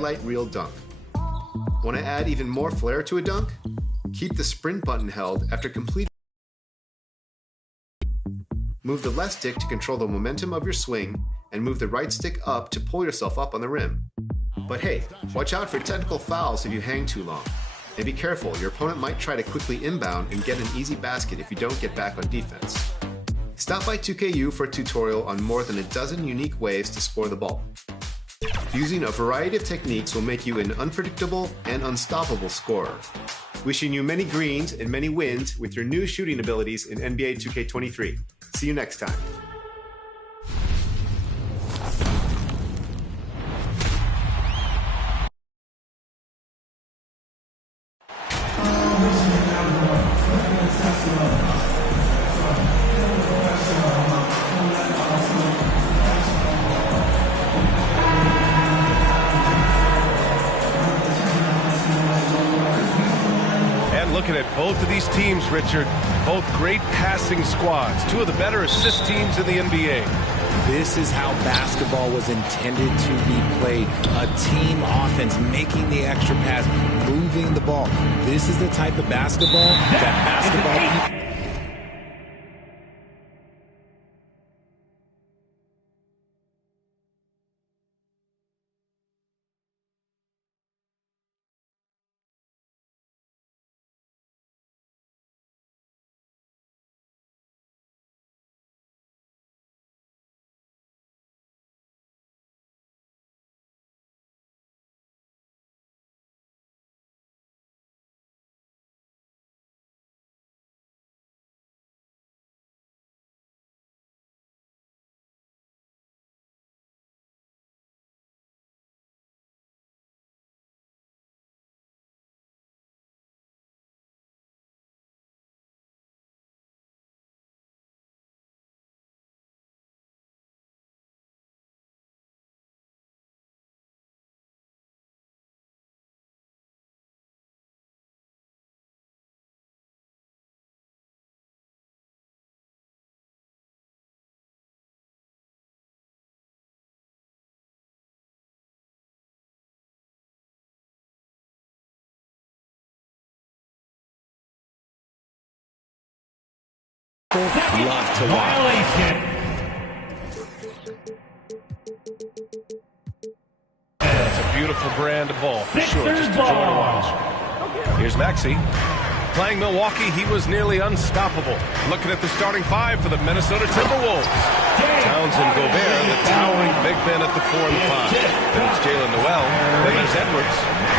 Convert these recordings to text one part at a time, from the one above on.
highlight reel dunk. Want to add even more flair to a dunk? Keep the sprint button held after completing. Move the left stick to control the momentum of your swing, and move the right stick up to pull yourself up on the rim. But hey, watch out for technical fouls if you hang too long. And be careful, your opponent might try to quickly inbound and get an easy basket if you don't get back on defense. Stop by 2KU for a tutorial on more than a dozen unique ways to score the ball. Using a variety of techniques will make you an unpredictable and unstoppable scorer. Wishing you many greens and many wins with your new shooting abilities in NBA 2K23. See you next time. Looking at both of these teams, Richard, both great passing squads, two of the better assist teams in the NBA. This is how basketball was intended to be played. A team offense, making the extra pass, moving the ball. This is the type of basketball that basketball... Love to watch. It's a beautiful brand of ball, for sure. Just a joy to watch. Here's Maxey. Playing Milwaukee, he was nearly unstoppable. Looking at the starting five for the Minnesota Timberwolves. Towns and Gobert, the towering big men at the 4 and the 5. Then it's Jalen Noel. Then there's Edwards.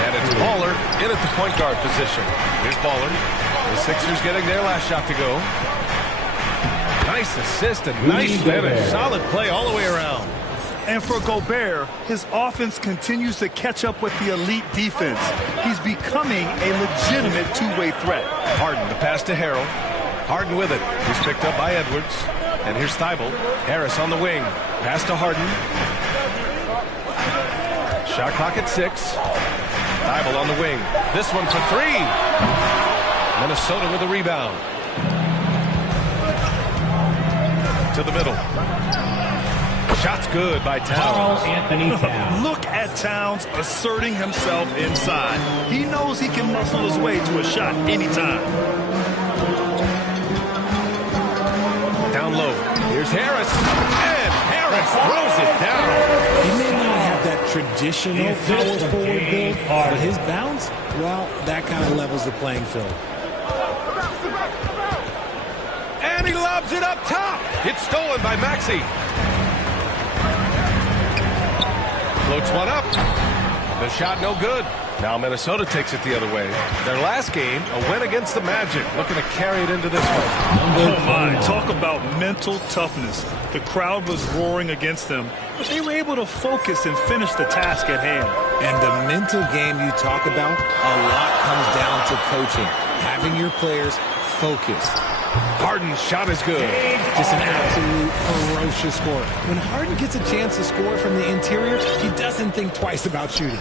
And it's Baller in at the point guard position. Here's Baller. The Sixers getting their last shot to go. Nice assist and nice finish. Solid play all the way around. And for Gobert, his offense continues to catch up with the elite defense. He's becoming a legitimate two-way threat. Harden, the pass to Harrell. Harden with it. He's picked up by Edwards. And here's Thibault. Harris on the wing. Pass to Harden. Shot clock at 6. Thibault on the wing. This one for 3. Minnesota with a rebound. To the middle. Shot's good by Towns. Anthony Towns. Look at Towns asserting himself inside. He knows he can muscle his way to a shot anytime. Down low. Here's Harris. And Harris throws it down. He may not have that traditional power forward build, but his bounce, well, that kind of levels the playing field. And he lobs it up top. It's stolen by Maxey. Floats one up. The shot no good. Now Minnesota takes it the other way. Their last game, a win against the Magic. Looking to carry it into this one. Oh my, talk about mental toughness. The crowd was roaring against them, but they were able to focus and finish the task at hand. And the mental game you talk about, a lot comes down to coaching. Having your players focused. Harden's shot is good. Just an absolute ferocious score. When Harden gets a chance to score from the interior, he doesn't think twice about shooting.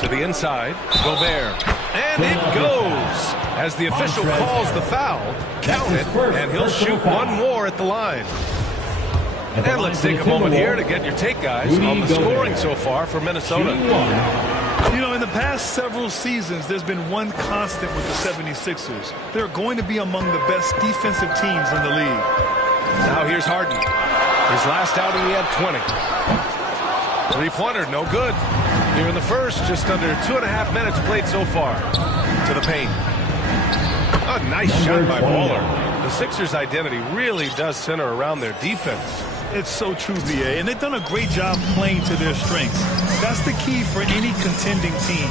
To the inside, Gobert. And it goes. As the official calls the foul, count it, and he'll shoot one more at the line. And let's take a moment here to get your take, guys, on the scoring so far for Minnesota. You know, in the past several seasons, there's been one constant with the 76ers. They're going to be among the best defensive teams in the league. Now here's Harden. His last outing, he had 20. Three-pointer, no good. Here in the first, just under 2.5 minutes played so far. To the paint. A nice shot by Baller. The Sixers' identity really does center around their defense. It's so true, VA, and they've done a great job playing to their strengths. That's the key for any contending team.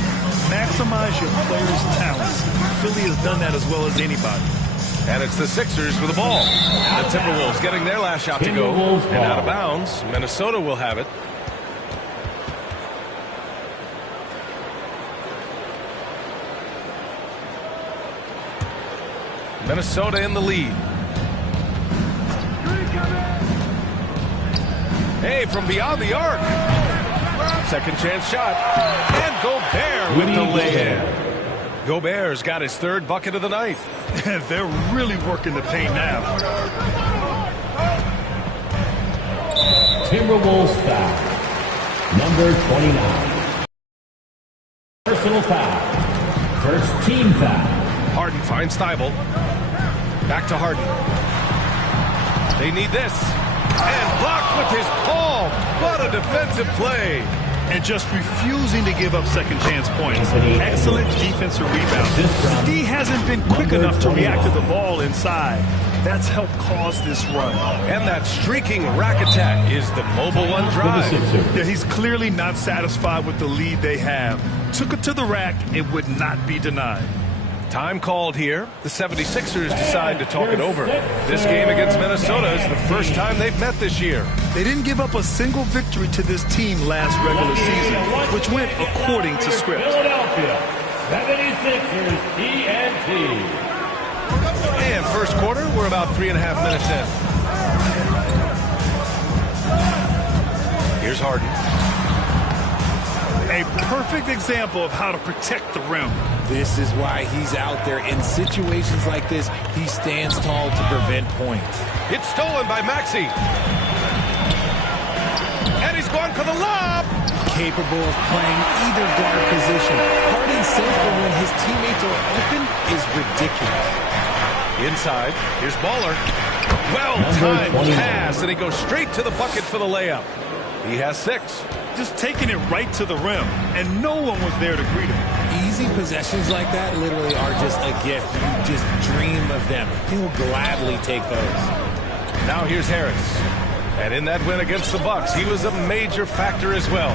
Maximize your players' talents. Philly has done that as well as anybody. And it's the Sixers with the ball. The Timberwolves getting their last shot to go. And out of bounds, Minnesota will have it. Minnesota in the lead. Hey, from beyond the arc. Second chance shot. And Gobert with the lay-in. Gobert's got his third bucket of the night. They're really working the paint now. Timberwolves foul. Number 29. Personal foul. First team foul. Harden finds Thibault. Back to Harden. They need this. And blocked with his palm. What a defensive play. And just refusing to give up second chance points. Excellent defensive rebound. D hasn't been quick enough to react to the ball inside. That's helped cause this run. And that streaking rack attack is the mobile one drive. Yeah, he's clearly not satisfied with the lead they have. Took it to the rack. It would not be denied. Time called here. The 76ers decide to talk it over. This game against Minnesota is the first time they've met this year. They didn't give up a single victory to this team last regular season, which went according to script. Philadelphia 76ers TNT. And first quarter, we're about 3.5 minutes in. Here's Harden. A perfect example of how to protect the rim. This is why he's out there. In situations like this, he stands tall to prevent points. It's stolen by Maxey. And he's going for the lob. Capable of playing either guard position. Harden's safe, but when his teammates are open is ridiculous. Inside, here's Baller. Well-timed pass, and he goes straight to the bucket for the layup. He has 6. Just taking it right to the rim, and no one was there to greet him. Easy possessions like that literally are just a gift. You just dream of them. He'll gladly take those. Now here's Harris. And in that win against the Bucks, he was a major factor as well.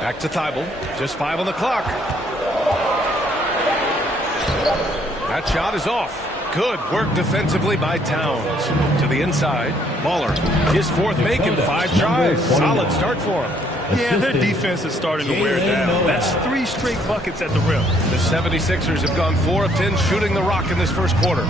Back to Thibault. Just 5 on the clock. That shot is off. Good work defensively by Towns. To the inside, Baller. His fourth make in 5 tries. Solid start for him. Yeah, their defense is starting to wear down. That's 3 straight buckets at the rim. The 76ers have gone 4 of 10 shooting the rock in this first quarter.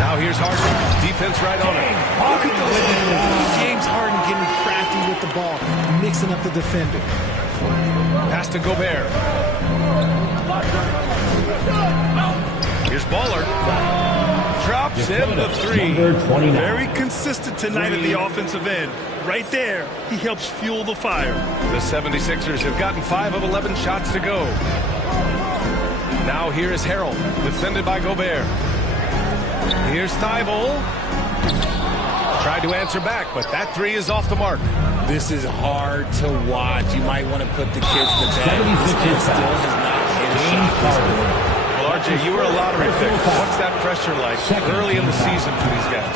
Now here's Harden. Defense right on it. Look at those. James Harden getting crafty with the ball, mixing up the defender. Pass to Gobert. Here's Baller. Drops in the 3. Very consistent tonight at the offensive end. Right there, he helps fuel the fire. The 76ers have gotten 5 of 11 shots to go. Now here is Harrell, defended by Gobert. Here's Thibault. Tried to answer back, but that 3 is off the mark. This is hard to watch. You might want to put the kids to bed. This man still has not hit a shot. Well, RJ, you were a lottery pick. What's that pressure like early in the season for these guys?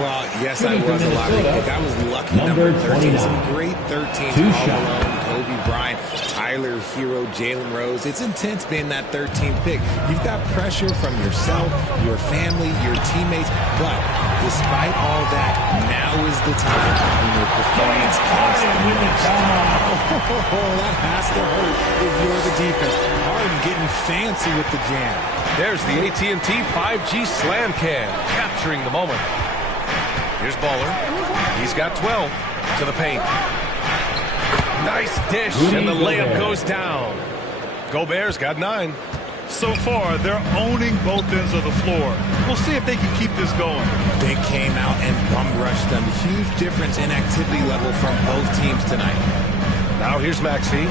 Well, yes, I was a lottery pick. I was lucky number 13. Some great 13s. All alone. Kobe Bryant, Tyler Hero, Jalen Rose. It's intense being that 13th pick. You've got pressure from yourself, your family, your teammates. But despite all that, now is the time when your performance counts the most. That has to hurt if you're the defense. Harden getting fancy with the jam. There's the AT&T 5G Slam Cam, capturing the moment. Here's Baller. He's got 12 to the paint. Nice dish, and the layup goes down. Gobert's got 9. So far, they're owning both ends of the floor. We'll see if they can keep this going. They came out and bum rushed them. Huge difference in activity level from both teams tonight. Now here's Maxey.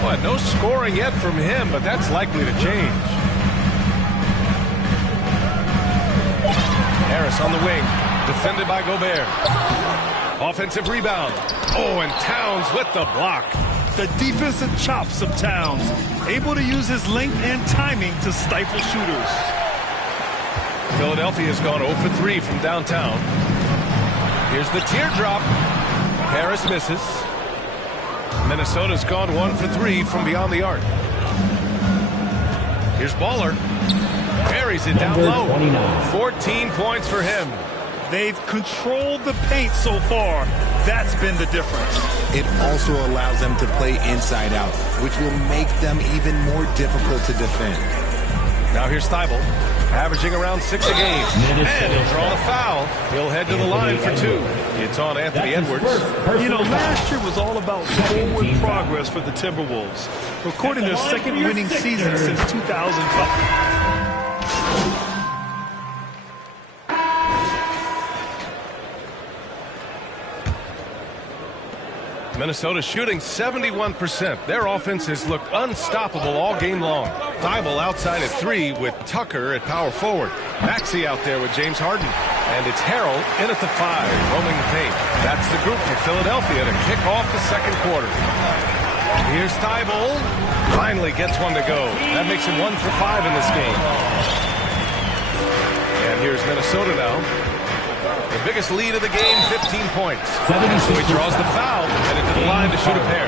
Well, no scoring yet from him, but that's likely to change. Harris on the wing, defended by Gobert. Offensive rebound. Oh, and Towns with the block. The defensive chops of Towns, able to use his length and timing to stifle shooters. Philadelphia's gone 0 for 3 from downtown. Here's the teardrop. Harris misses. Minnesota's gone 1 for 3 from beyond the arc. Here's Baller. Buries it down low. 14 points for him. They've controlled the paint so far. That's been the difference. It also allows them to play inside out, which will make them even more difficult to defend. Now here's Thibault, averaging around 6 a game. And he'll draw the foul. He'll head to the line for 2. It's on Anthony Edwards. You know, last year was all about forward progress for the Timberwolves, recording their second winning season since 2005. Minnesota shooting 71%. Their offense has looked unstoppable all game long. Thibault outside at 3 with Tucker at power forward. Maxey out there with James Harden. And it's Harrell in at the 5, roaming the paint. That's the group for Philadelphia to kick off the second quarter. Here's Thibault. Finally gets one to go. That makes him 1 for 5 in this game. And here's Minnesota now. The biggest lead of the game, 15 points. So he draws the foul, and into the line to shoot a pair.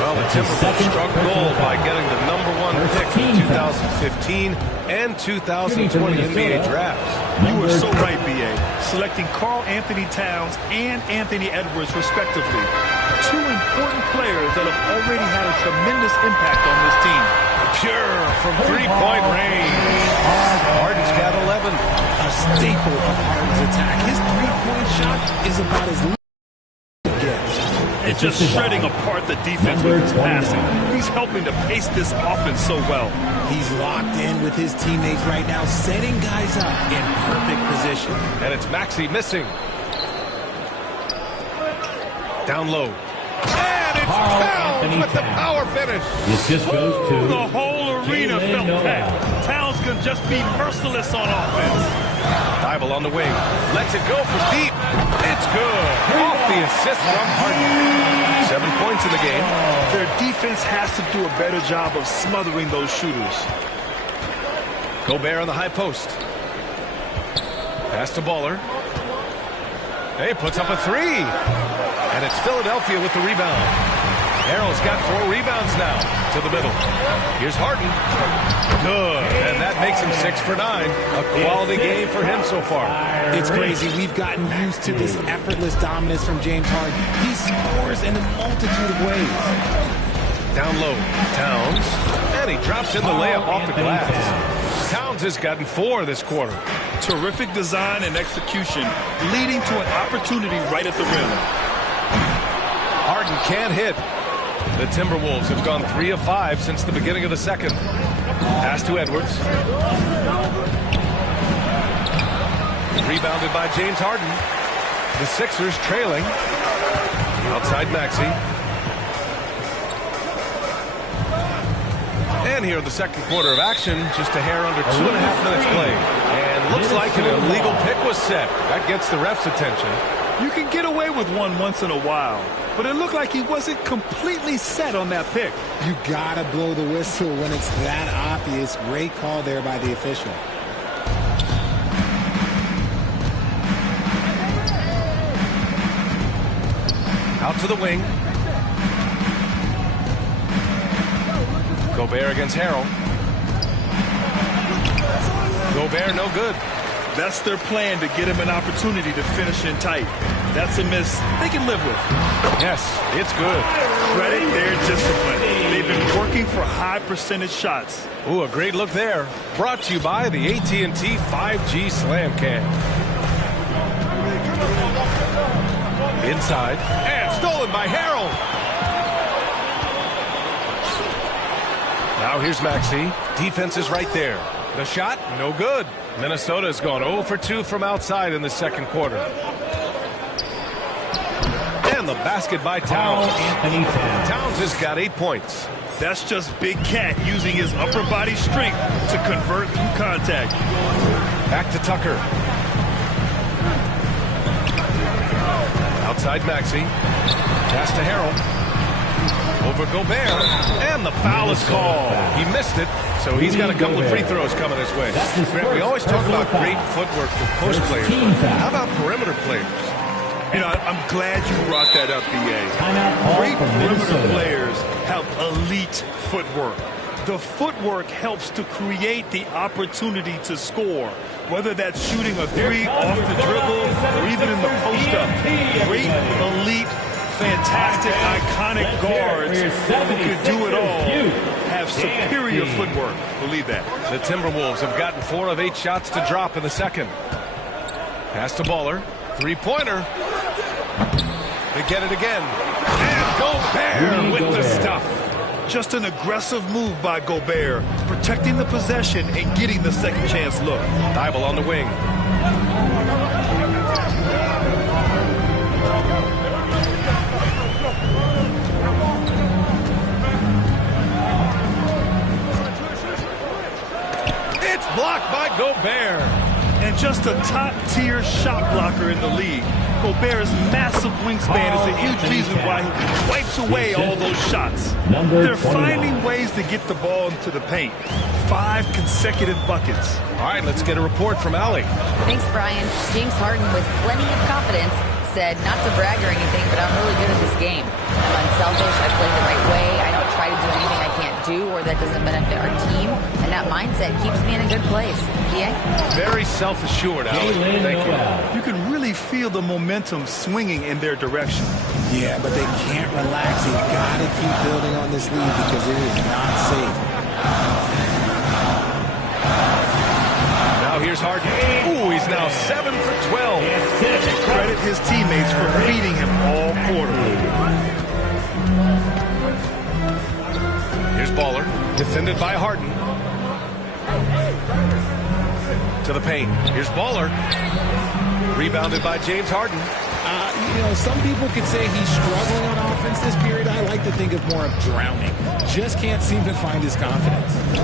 Well, the Timberwolves struck gold by getting the #1 pick in 2015 and 2020 NBA drafts. You were so right, B.A. Selecting Karl Anthony Towns and Anthony Edwards, respectively. 2 important players that have already had a tremendous impact on this team. Pure from three-point range. Harden's got 11. A staple of Harden's attack. His three-point shot is about as low as it gets. It's just shredding apart the defense with his passing. He's helping to pace this offense so well. He's locked in with his teammates right now, setting guys up in perfect position. And it's Maxey missing. Down low. And it's Towns with the power finish. This just goes to the whole arena felt that. Towns can just be merciless on offense. Thibault on the wing. Lets it go from deep. It's good. Off the assist from Harden. 7 points in the game. Their defense has to do a better job of smothering those shooters. Gobert on the high post. Pass to Baller. Hey, puts up a 3. And it's Philadelphia with the rebound. Harrell's got 4 rebounds now to the middle. Here's Harden. Good. And that makes him 6 for 9. A quality game for him so far. It's crazy. We've gotten used to this effortless dominance from James Harden. He scores in a multitude of ways. Down low. Towns. And he drops in the layup off the glass. Towns has gotten 4 this quarter. Terrific design and execution, leading to an opportunity right at the rim. Harden can't hit. The Timberwolves have gone 3 of 5 since the beginning of the second. Pass to Edwards. Rebounded by James Harden. The Sixers trailing. Outside Maxey. And here in the second quarter of action, just a hair under 2.5 minutes played. And looks like an illegal pick was set. That gets the ref's attention. You can get away with one once in a while, but it looked like he wasn't completely set on that pick. You gotta blow the whistle when it's that obvious. Great call there by the official. Out to the wing. Gobert against Harrell. Gobert no good. That's their plan, to get him an opportunity to finish in tight. That's a miss they can live with. Yes, it's good. Credit their discipline. They've been working for high percentage shots. Ooh, a great look there. Brought to you by the AT&T 5G Slam Cam. Inside. And stolen by Harrell. Now here's Maxey. Defense is right there. The shot, no good. Minnesota's gone 0 for 2 from outside in the second quarter. And the basket by Towns. Towns has got 8 points. That's just Big Cat using his upper body strength to convert through contact. Back to Tucker. Outside Maxey. Pass to Harrell. Over Gobert. And the foul is called. He missed it, so he's got a couple of free throws coming his way. Grant, we always talk about great footwork for post players. How about perimeter players? You know, I'm glad you brought that up, B.A. Great perimeter players have elite footwork. The footwork helps to create the opportunity to score, whether that's shooting a three off the dribble or even in the post-up. Great, elite, fantastic, iconic guards who can do it all have superior footwork. Believe that. The Timberwolves have gotten 4 of 8 shots to drop in the second. Pass to Baller. Three-pointer. They get it again. And Gobert with the stuff. Just an aggressive move by Gobert, protecting the possession and getting the second chance look. Thibault on the wing. It's blocked by Gobert. And just a top-tier shot blocker in the league. Gobert's massive wingspan is a huge reason why he wipes away all those shots. They're finding ways to get the ball into the paint. 5 consecutive buckets. All right, let's get a report from Allie. Thanks, Brian. James Harden, with plenty of confidence, said not to brag or anything, but I'm really good at this game. I'm unselfish. I play the right way. I don't try to do anything I can't do or that doesn't benefit our team. And that mindset keeps me in a good place. Yeah? Very self-assured, Allie. Thank you. You can really feel the momentum swinging in their direction. Yeah, but they can't relax. They've got to keep building on this lead because it is not safe. Now here's Harden. Ooh, he's now 7 for 12. Credit his teammates for feeding him all quarter. Here's Baller, defended by Harden. To the paint. Here's Baller. Rebounded by James Harden. You know, some people could say he's struggling on offense this period. I like to think of more of drowning. Just can't seem to find his confidence. And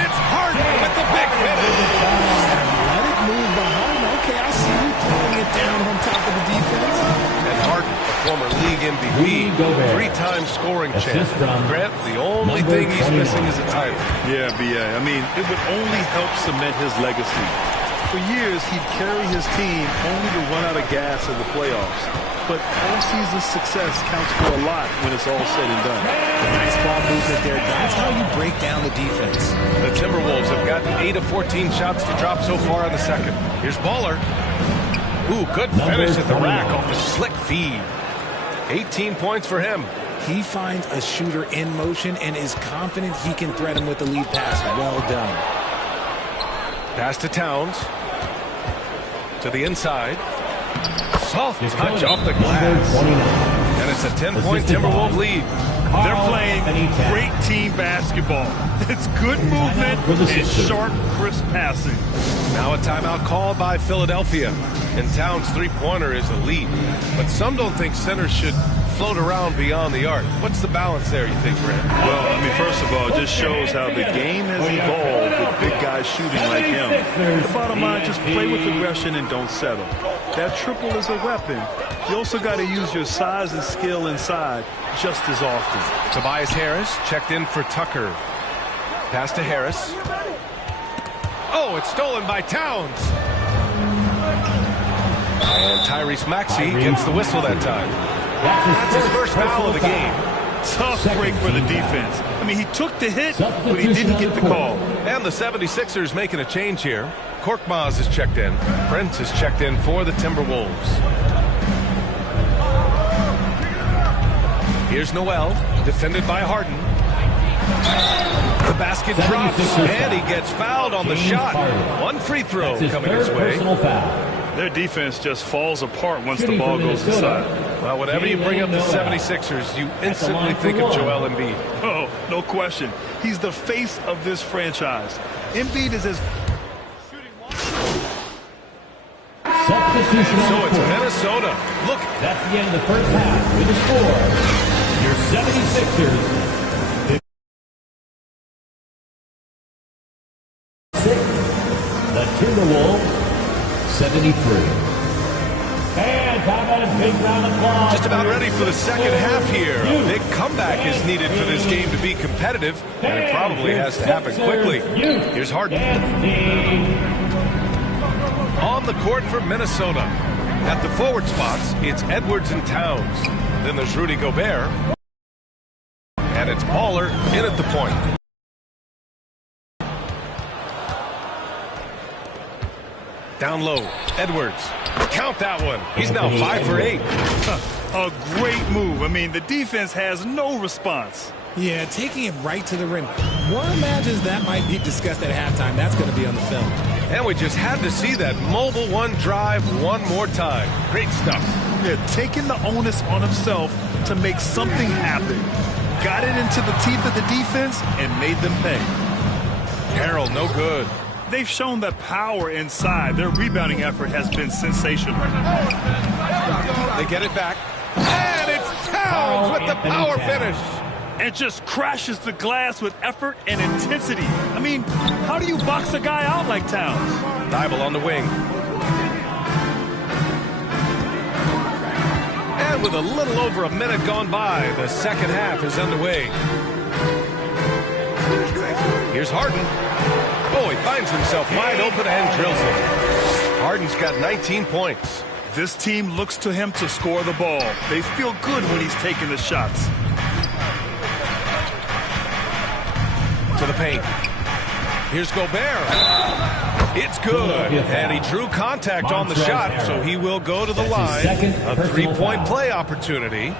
it's Harden with the big finish. Let it move by Harden. Okay, I see you throwing it down on top of the defense. And Harden, a former league MVP, 3-time scoring champ. Grant, the only thing he's missing is a title. Yeah, B.A. I mean, it would only help cement his legacy. For years, he'd carry his team only to run out of gas in the playoffs. But all-season success counts for a lot when it's all said and done. Nice ball movement there. That's how you break down the defense. The Timberwolves have gotten 8 of 14 shots to drop so far in the second. Here's Baller. Ooh, good finish at the rack off the slick feed. 18 points for him. He finds a shooter in motion and is confident he can thread him with the lead pass. Well done. Pass to Towns. To the inside. Soft touch off the glass. And it's a 10-point Timberwolves lead. They're playing great team basketball. It's good movement and sharp, crisp passing. Now a timeout called by Philadelphia. And Towns' three-pointer is elite. But some don't think centers should float around beyond the arc. What's the balance there, you think, Grant? Well, I mean, first of all, it just shows how the game has evolved with big guys shooting like him. The bottom line, just play with aggression and don't settle. That triple is a weapon. You also got to use your size and skill inside just as often. Tobias Harris checked in for Tucker. Pass to Harris. Oh, it's stolen by Towns. And Tyrese Maxey gets the whistle that time. That's his first foul of the game. Tough break for the defense. I mean, he took the hit, but he didn't get the call. And the 76ers making a change here. Korkmaz is checked in. Prince is checked in for the Timberwolves. Here's Noel, defended by Harden. The basket drops, and he gets fouled on the shot. One free throw coming his way. Their defense just falls apart once the ball goes inside. Well, whenever you bring up the 76ers, you instantly think of Joel Embiid. Oh, no question. He's the face of this franchise. Embiid is as... Substitution. So it's Minnesota. Look. That's the end of the first half with the score. Your 76ers. 6. The Timberwolves. 73. And how about a big round of applause? Just about ready for the second half here. A big comeback is needed for this game to be competitive, and it probably has to happen quickly. Here's Harden. On the court for Minnesota. At the forward spots, it's Edwards and Towns. Then there's Rudy Gobert. And it's Baller in at the point. Down low, Edwards. Count that one. He's now 5 for 8. A great move. I mean, the defense has no response. Yeah, taking it right to the rim. One imagines that might be discussed at halftime. That's going to be on the film. And we just had to see that mobile one drive one more time. Great stuff. Yeah, taking the onus on himself to make something happen. Got it into the teeth of the defense and made them pay. Harrell, no good. They've shown the power inside. Their rebounding effort has been sensational. They get it back. And it's Towns with the power finish. And just crashes the glass with effort and intensity. I mean, how do you box a guy out like Towns? Thibault on the wing. And with a little over a minute gone by, the second half is underway. Here's Harden. Oh, he finds himself wide open and drills it. Harden's got 19 points. This team looks to him to score the ball. They feel good when he's taking the shots. To the paint. Here's Gobert. It's good. And he drew contact on the shot, so he will go to the line. A three-point play opportunity.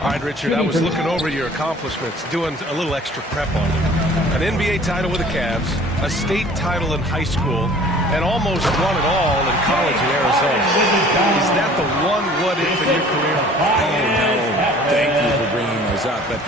All right, Richard, I was looking over your accomplishments, doing a little extra prep on you. An NBA title with the Cavs, a state title in high school, and almost won it all in college in Arizona. Is that the one what-if in your career? Oh, no. Thank you for bringing those up. But,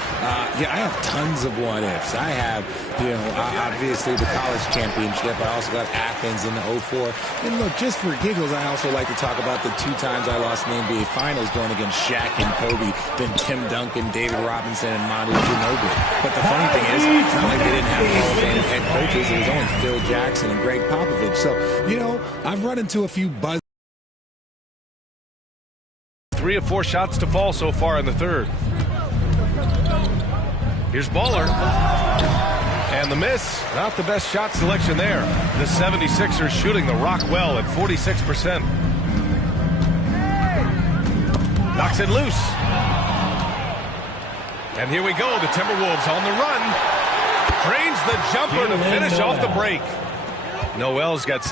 yeah, I have tons of what-ifs. I have, obviously the college championship. I also got Athens in the 04. And, look, just for giggles, I also like to talk about the 2 times I lost in the NBA Finals going against Shaq and Kobe, then Tim Duncan, David Robinson, and Manu Ginobili. But the funny thing is, it's not like they didn't have Hall of Fame head coaches. It was only Phil Jackson and Greg Popovich. So, I've run into a few buzz. 3 of 4 shots to fall so far in the third. Here's Baller. And the miss. Not the best shot selection there. The 76ers shooting the rock well at 46%. Knocks it loose. And here we go. The Timberwolves on the run. Drains the jumper to finish off the break. Noel's got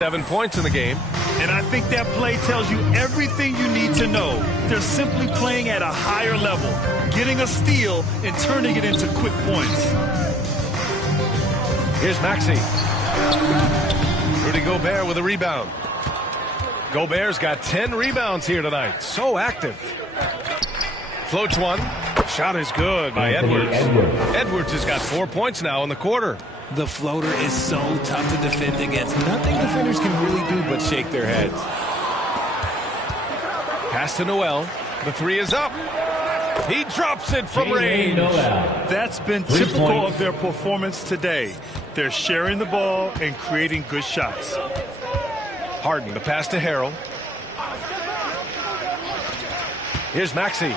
7 points in the game. And I think that play tells you everything you need to know. They're simply playing at a higher level, getting a steal and turning it into quick points. Here's Maxey. Rudy Gobert with a rebound. Gobert's got 10 rebounds here tonight. So active. Floats one. Shot is good by Edwards. Edwards has got 4 points now in the quarter. The floater is so tough to defend against. Nothing defenders can really do but shake their heads. Pass to Noel. The 3 is up. He drops it from range. That's been typical of their performance today. They're sharing the ball and creating good shots. Harden, the pass to Harrell. Here's Maxey.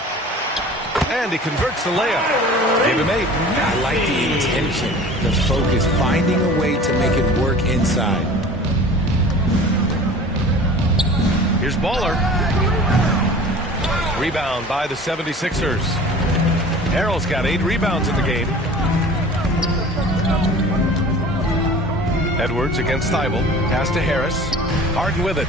And he converts the layup. Give him 8. I like the intention, the focus, finding a way to make it work inside. Here's Baller. Rebound by the 76ers. Harrell's got 8 rebounds in the game. Edwards against Thibault. Pass to Harris. Harden with it.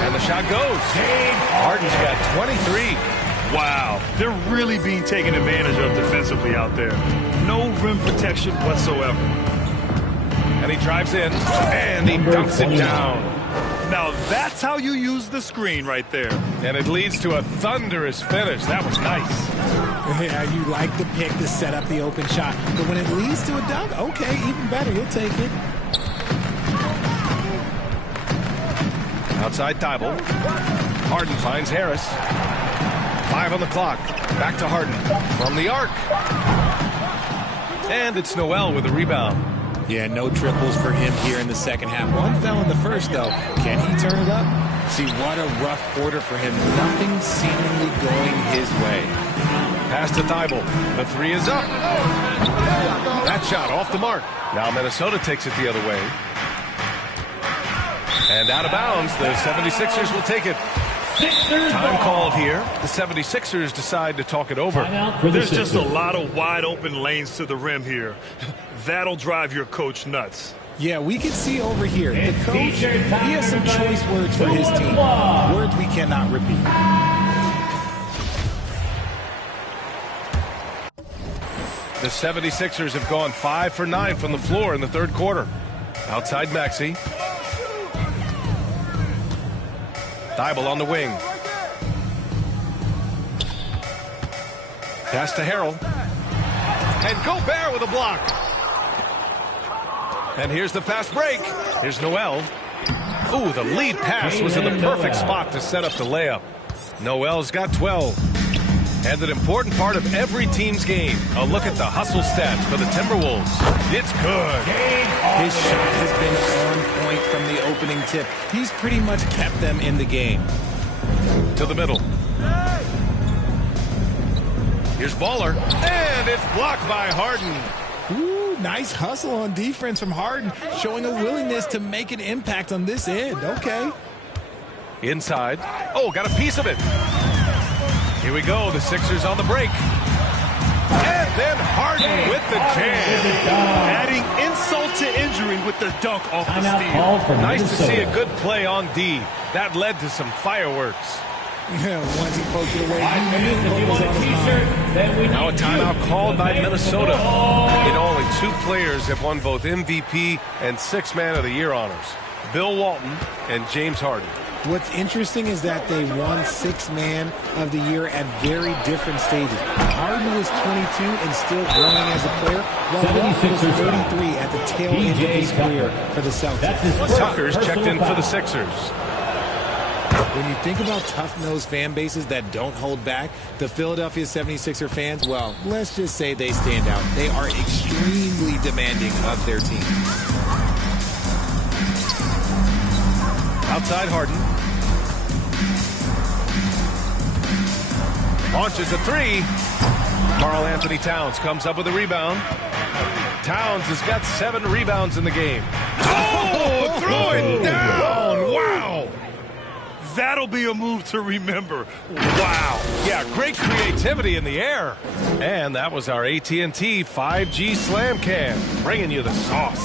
And the shot goes. Harden's got 23. Wow, they're really being taken advantage of defensively out there. No rim protection whatsoever. And he drives in, and he dunks it down. Now that's how you use the screen right there. And it leads to a thunderous finish. That was nice. Yeah, you like the pick to set up the open shot. But when it leads to a dunk, okay, even better. You'll take it. Outside Thibault. Harden finds Harris. 5 on the clock. Back to Harden. From the arc. And it's Noel with a rebound. Yeah, no triples for him here in the second half. One fell in the first, though. Can he turn it up? See, what a rough quarter for him. Nothing seemingly going his way. Pass to Thibault. The 3 is up. That shot off the mark. Now Minnesota takes it the other way. And out of bounds, the 76ers will take it. Time called here. The 76ers decide to talk it over. There's just a lot of wide open lanes to the rim here. That'll drive your coach nuts. Yeah, we can see over here. The coach, he has some choice words for his team. Words we cannot repeat. The 76ers have gone 5 for 9 from the floor in the third quarter. Outside Maxey. Thibault on the wing. Pass to Harrell. And Gobert with a block. And here's the fast break. Here's Noel. Ooh, the lead pass was in the perfect spot to set up the layup. Noel's got 12. And an important part of every team's game. A look at the hustle stats for the Timberwolves. It's good. His shot has been on point from the opening tip. He's pretty much kept them in the game. To the middle. Here's Baller. And it's blocked by Harden. Ooh, nice hustle on defense from Harden, showing a willingness to make an impact on this end. Okay. Inside. Oh, got a piece of it. Here we go. The Sixers on the break. And then Harden with the jam. Adding insult to injury with the dunk off the steal. Nice to see a good play on D. That led to some fireworks. Yeah, once he poked it away, now a timeout called by Minnesota. In all, only 2 players have won both MVP and 6th Man of the Year honors. Bill Walton and James Harden. What's interesting is that they won 6th Man of the Year at very different stages. Harden was 22 and still growing as a player, while Walton was 33 at the tail end of his career for the Celtics. Tucker's checked in for the Sixers. When you think about tough-nosed fan bases that don't hold back, the Philadelphia 76er fans, well, let's just say they stand out. They are extremely demanding of their team. Outside Harden. Launches a 3. Karl Anthony Towns comes up with a rebound. Towns has got 7 rebounds in the game. Oh, throw it down. Wow. That'll be a move to remember. Wow. Yeah, great creativity in the air. And that was our AT&T 5G Slam Cam, bringing you the sauce.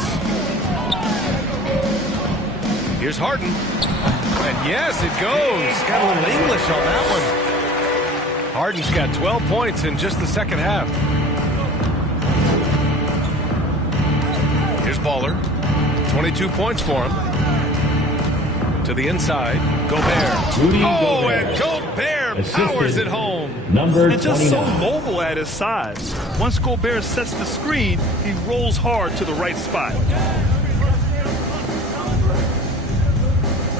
Here's Harden. And yes, it goes. Got a little English on that one. Harden's got 12 points in just the second half. Here's Baller. 22 points for him. To the inside. Gobert. Gobert. And Gobert powers it home. Number and just 29. so mobile at his size. Once Gobert sets the screen, he rolls hard to the right spot.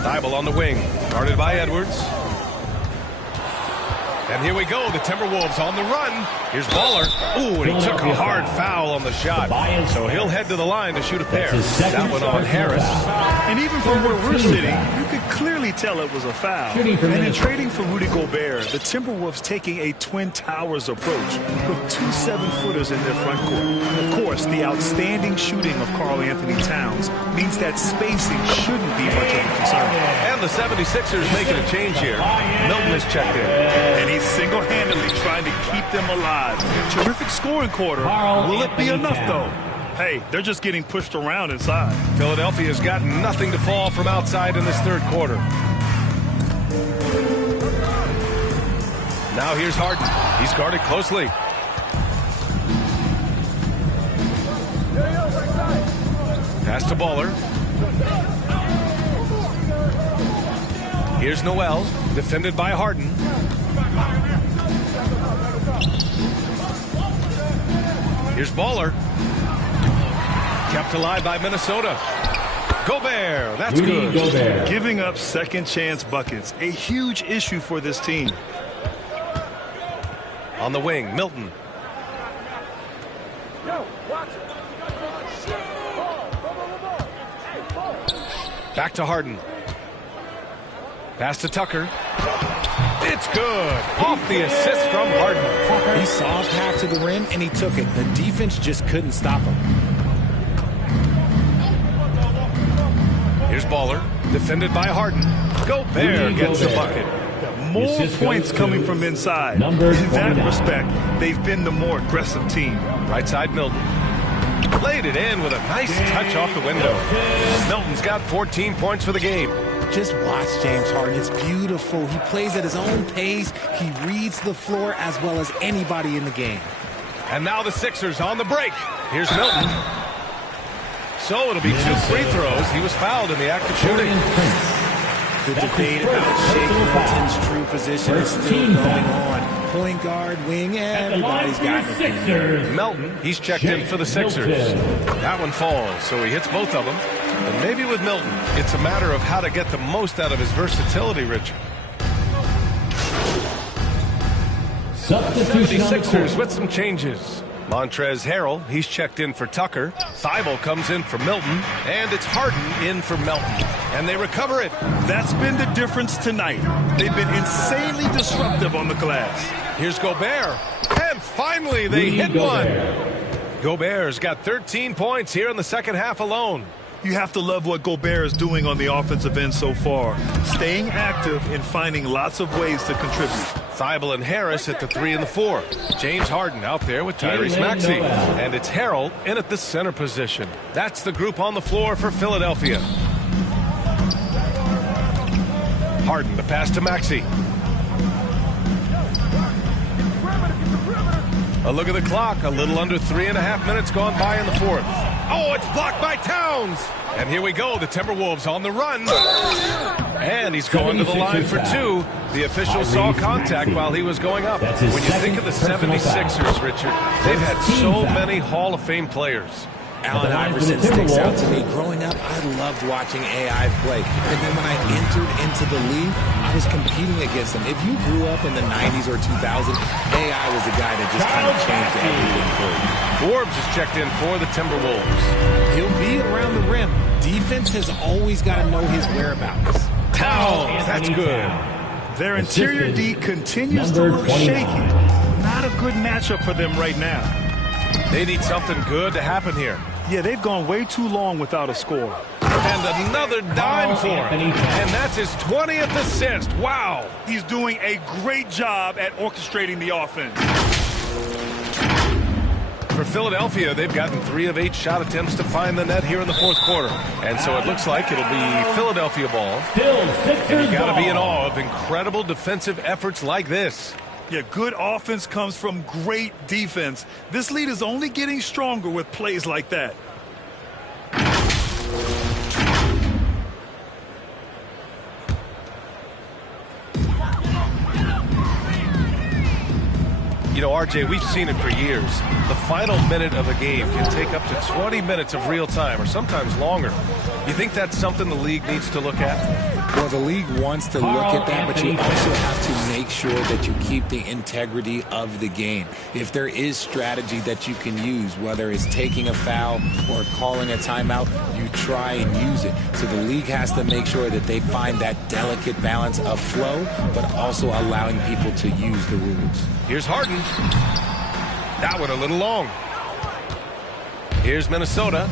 Thibault on the wing. Guarded by Edwards. And here we go, the Timberwolves on the run. Here's Baller. Ooh, and he took a hard foul on the shot. So he'll head to the line to shoot a pair. That one on Harris. And even from where we're sitting, you could clearly tell it was a foul. And in trading for Rudy Gobert, the Timberwolves taking a Twin Towers approach with 2 7-footers in their front court. Of course, the outstanding shooting of Karl Anthony Towns means that spacing shouldn't be much of a concern. And the 76ers making a change here. Milton is checked in. And he's single-handedly trying to keep them alive. Terrific scoring quarter. Will it be enough, though? Hey, they're just getting pushed around inside. Philadelphia's got nothing to fall from outside in this third quarter. Now here's Harden. He's guarded closely. Pass to Baller. Here's Noel, defended by Harden. Here's Baller. Kept alive by Minnesota. Gobert, that's good. Gobert. Giving up second chance buckets, a huge issue for this team. On the wing, Milton. Back to Harden. Pass to Tucker. It's good. Off the assist from Harden. He saw a path to the rim, and he took it. The defense just couldn't stop him. Here's Baller, defended by Harden. Gobert gets the bucket. More points coming from inside. In that respect, they've been the more aggressive team. Right side, Milton. Laid it in with a nice touch off the window. Milton's got 14 points for the game. Just watch James Harden. It's beautiful. He plays at his own pace. He reads the floor as well as anybody in the game. And now the Sixers on the break. Here's Milton. So it'll be 2 free throws. He was fouled in the act of shooting. The debate about shaking Milton's true position is still going on. Point guard, wing, everybody's got it. Melton, he's checked in for the Sixers. That one falls, so he hits both of them. And maybe with Milton, it's a matter of how to get the most out of his versatility, Richard. Substitution 76ers with some changes. Montrezl Harrell, he's checked in for Tucker. Thibault comes in for Milton. And it's Harden in for Melton. And they recover it. That's been the difference tonight. They've been insanely disruptive on the glass. Here's Gobert. And finally, they hit one. Gobert's got 13 points here in the second half alone. You have to love what Gobert is doing on the offensive end so far. Staying active and finding lots of ways to contribute. Thibault and Harris at the 3 and the 4. James Harden out there with Tyrese Maxey. And it's Harrell in at the center position. That's the group on the floor for Philadelphia. Harden, the pass to Maxey. A look at the clock. A little under 3.5 minutes gone by in the fourth. Oh, it's blocked by Towns. And here we go. The Timberwolves on the run. And he's going to the line for 2. The official saw contact while he was going up. When you think of the 76ers, Richard, they've had so many Hall of Fame players. Allen Iverson sticks out to me. Growing up, I loved watching AI play. And then when I entered into the league, I was competing against him. If you grew up in the 90s or 2000s, AI was the guy that just kind of changed everything for you. Forbes is checked in for the Timberwolves. He'll be around the rim. Defense has always got to know his whereabouts. Towns, that's good. Their interior D continues to look shaky. Not a good matchup for them right now. They need something good to happen here. Yeah, they've gone way too long without a score. And another dime for him. And that's his 20th assist. Wow. He's doing a great job at orchestrating the offense. For Philadelphia, they've gotten 3 of 8 shot attempts to find the net here in the fourth quarter. And so it looks like it'll be Philadelphia ball. And you got to be in awe of incredible defensive efforts like this. Yeah, good offense comes from great defense. This lead is only getting stronger with plays like that. You know, RJ, we've seen it for years. The final minute of a game can take up to 20 minutes of real time, or sometimes longer. You think that's something the league needs to look at? Well, the league wants to look at that, but you also have to make sure that you keep the integrity of the game. If there is strategy that you can use, whether it's taking a foul or calling a timeout, you try and use it. So the league has to make sure that they find that delicate balance of flow, but also allowing people to use the rules. Here's Harden. That one a little long. Here's Minnesota.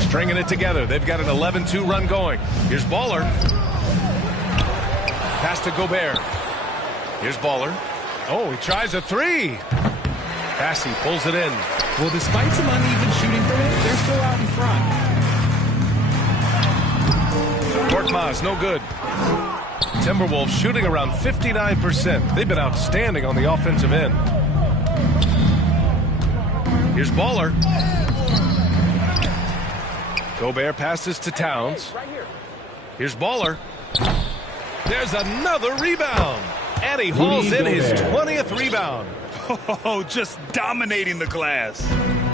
Stringing it together. They've got an 11-2 run going. Here's Baller. Pass to Gobert. Here's Baller. Oh, he tries a three. Passy pulls it in. Well, despite some uneven shooting from him, they're still out in front. Korkmaz, no good. Timberwolves shooting around 59%. They've been outstanding on the offensive end. Here's Baller. Gobert passes to Towns. Here's Baller. There's another rebound. And he hauls in his 20th rebound. Oh, just dominating the glass.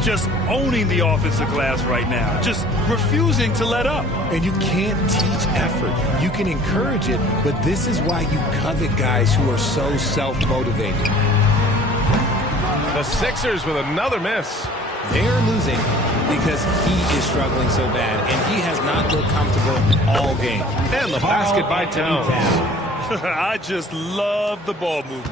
Just owning the offensive glass right now. Just refusing to let up. And you can't teach effort. You can encourage it, but this is why you covet guys who are so self-motivated. The Sixers with another miss. They're losing because he is struggling so bad, and he has not looked comfortable all game. And the basket by Towns. I just love the ball movement.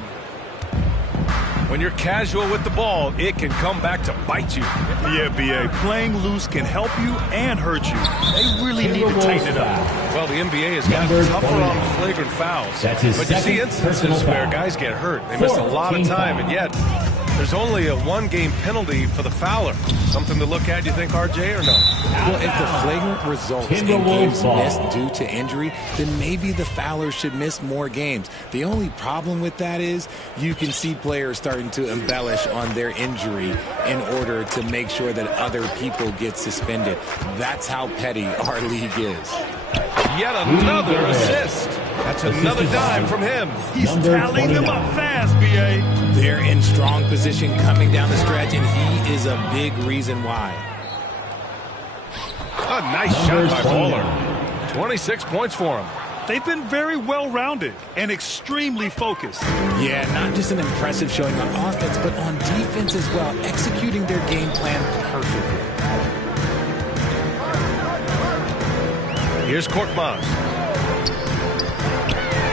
When you're casual with the ball, it can come back to bite you. Yeah, B.A., playing loose can help you and hurt you. They really need to tighten it up. Well, the NBA has gotten tougher on flagrant fouls. But you see instances where guys get hurt. They miss a lot of time, and yet there's only a one-game penalty for the fouler. Something to look at, you think, RJ, or no? Well, if the flagrant results in games missed due to injury, then maybe the fouler should miss more games. The only problem with that is you can see players starting to embellish on their injury in order to make sure that other people get suspended. That's how petty our league is. Yet another assist. That's another dime from him. He's tallying them up fast, B.A. They're in strong position coming down the stretch, and he is a big reason why. A nice shot by Baller. 26 points for him. They've been very well-rounded and extremely focused. Yeah, not just an impressive showing on offense, but on defense as well, executing their game plan perfectly. Here's Korkmaz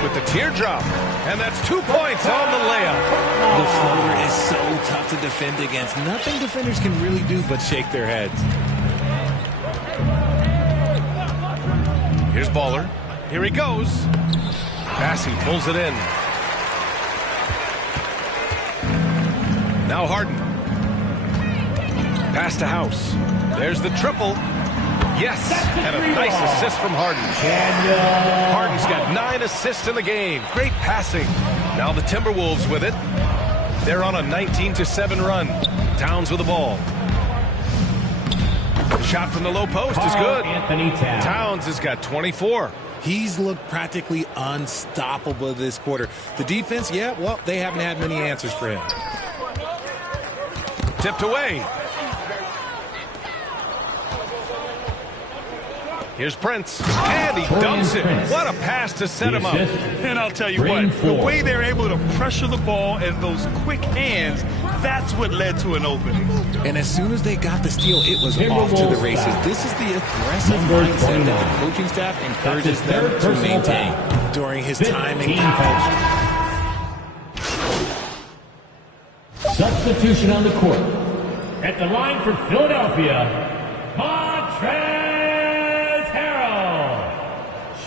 with the teardrop, and that's 2 points on the layup. The floater is so tough to defend against. Nothing defenders can really do but shake their heads. Here's Baller. Here he goes. Passy pulls it in. Now Harden. Pass to House. There's the triple. Yes, and a nice assist from Harden. Harden's got 9 assists in the game. Great passing. Now the Timberwolves with it. They're on a 19-7 run. Towns with the ball. The shot from the low post is good. Towns has got 24. He's looked practically unstoppable this quarter. The defense, yeah, well, they haven't had many answers for him. Tipped away. Here's Prince, and he dumps it. What a pass to set him up. And I'll tell you what, the way they're able to pressure the ball and those quick hands, that's what led to an opening. And as soon as they got the steal, it was off to the races. This is the aggressive mindset that the coaching staff encourages them to maintain during his time in college. Substitution on the court. At the line for Philadelphia, Montrezl Harrell.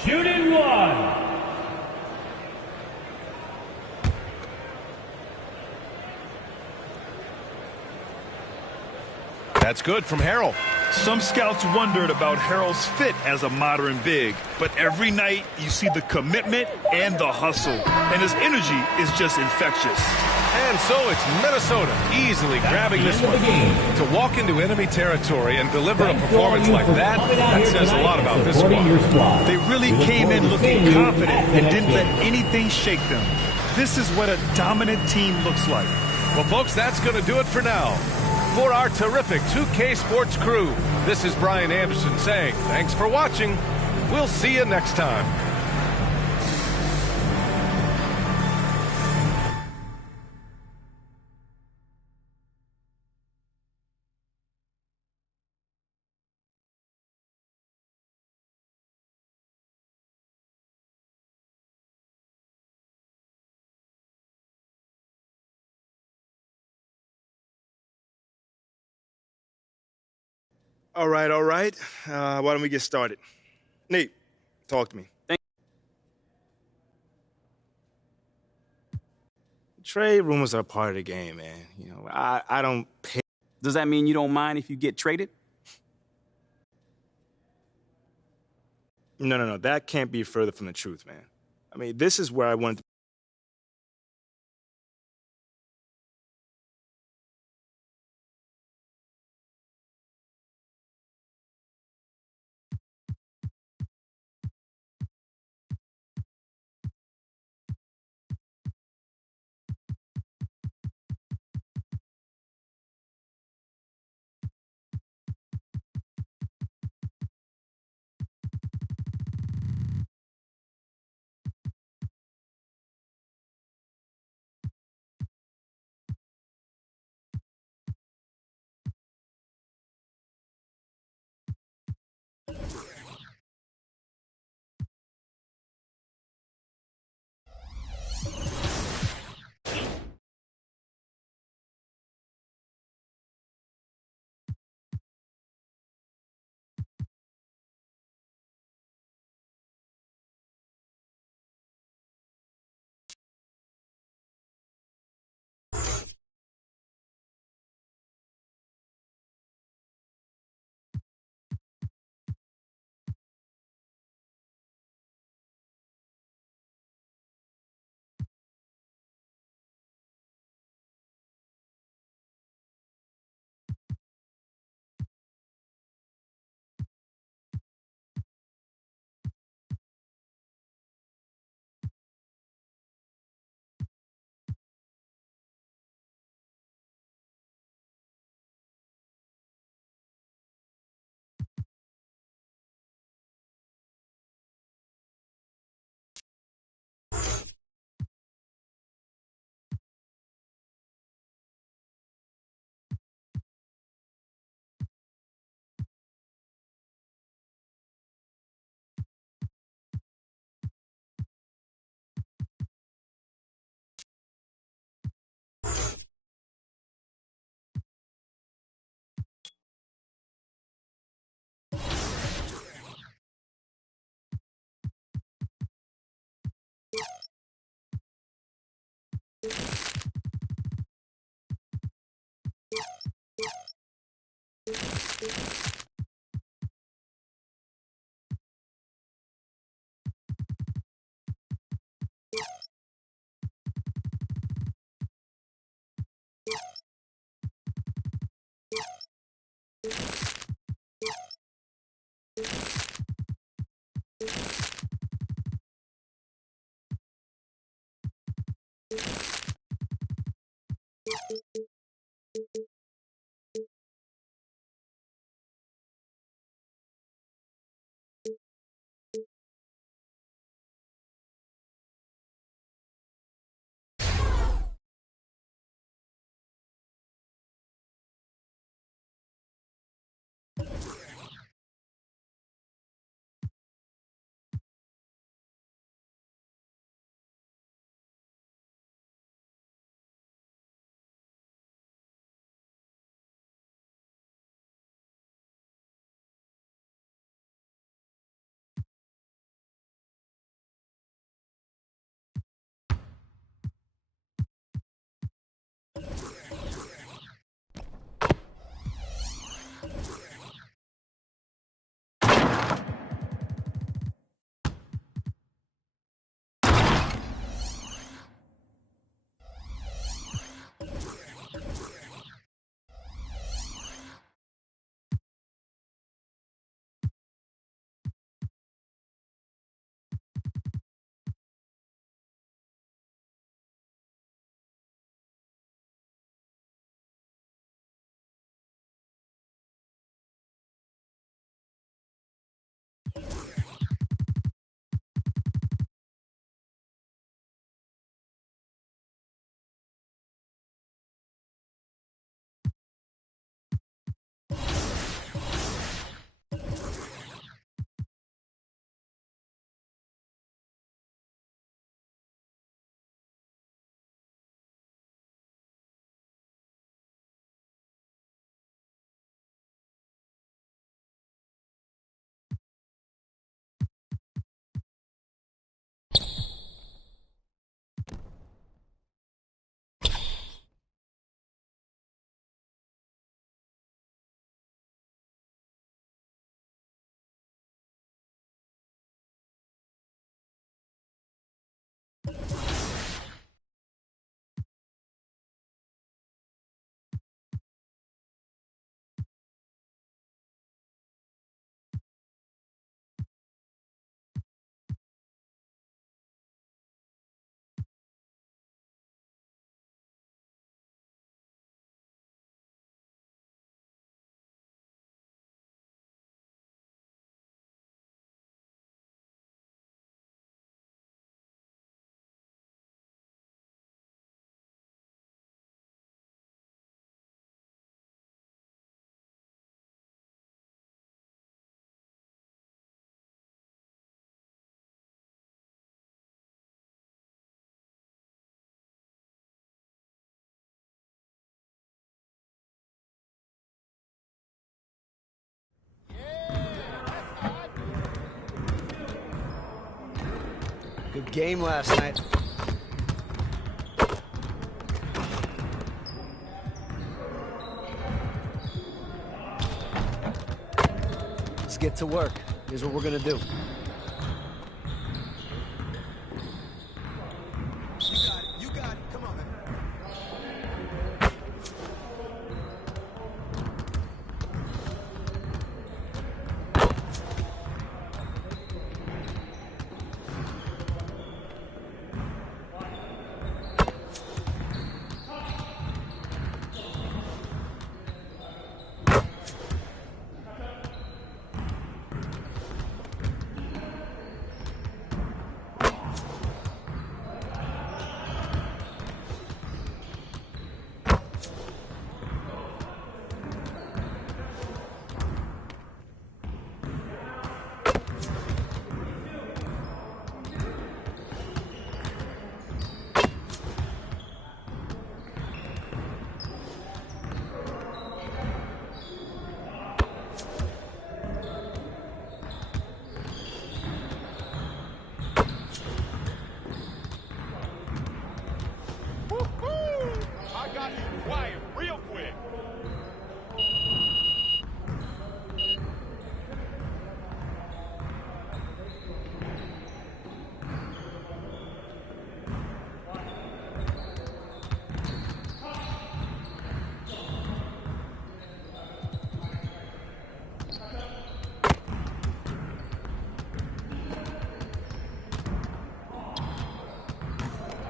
Shooting one. That's good from Harrell. Some scouts wondered about Harrell's fit as a modern big, but every night you see the commitment and the hustle, and his energy is just infectious. And so it's Minnesota easily grabbing this one. To walk into enemy territory and deliver a performance like that, that says a lot about this squad. They really came in looking confident and didn't let anything shake them. This is what a dominant team looks like. Well, folks, that's going to do it for now. For our terrific 2K Sports crew, this is Brian Anderson saying thanks for watching. We'll see you next time. All right, all right. Why don't we get started? Nate, talk to me. Trade rumors are a part of the game, man. You know, I don't pay. Does that mean you don't mind if you get traded? No. That can't be further from the truth, man. I mean, this is where I wanted to. Good game last night. Let's get to work. Here's what we're gonna do. You got it. Come on, man.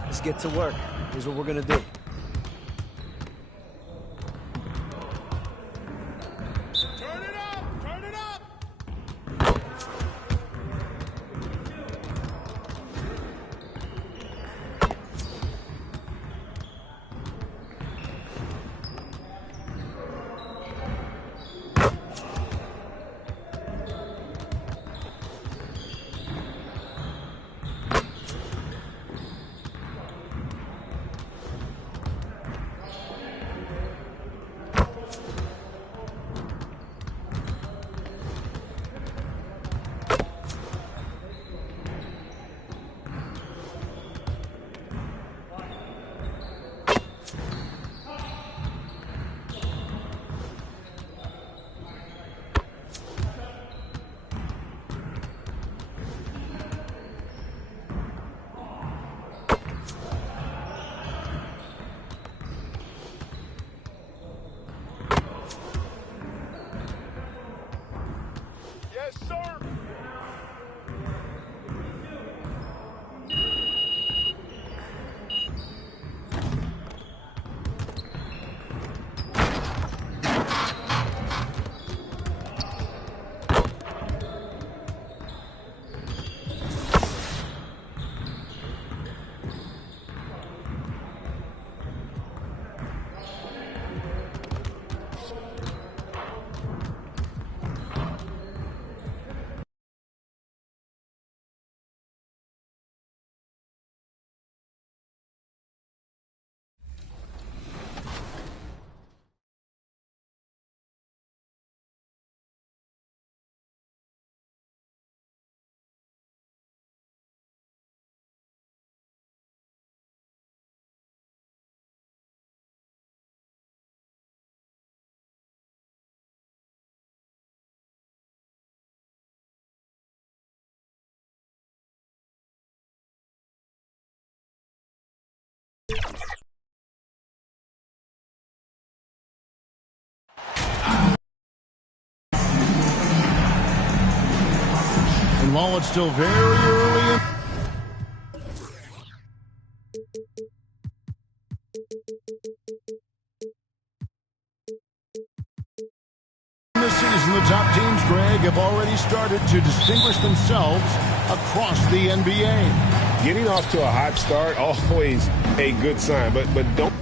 Let's get to work. Here's what we're gonna do. Turn it up! Turn it up! Yes, sir! And while it's still very early in the season, the top teams, Greg, have already started to distinguish themselves across the NBA. Getting off to a hot start, always a good sign, but don't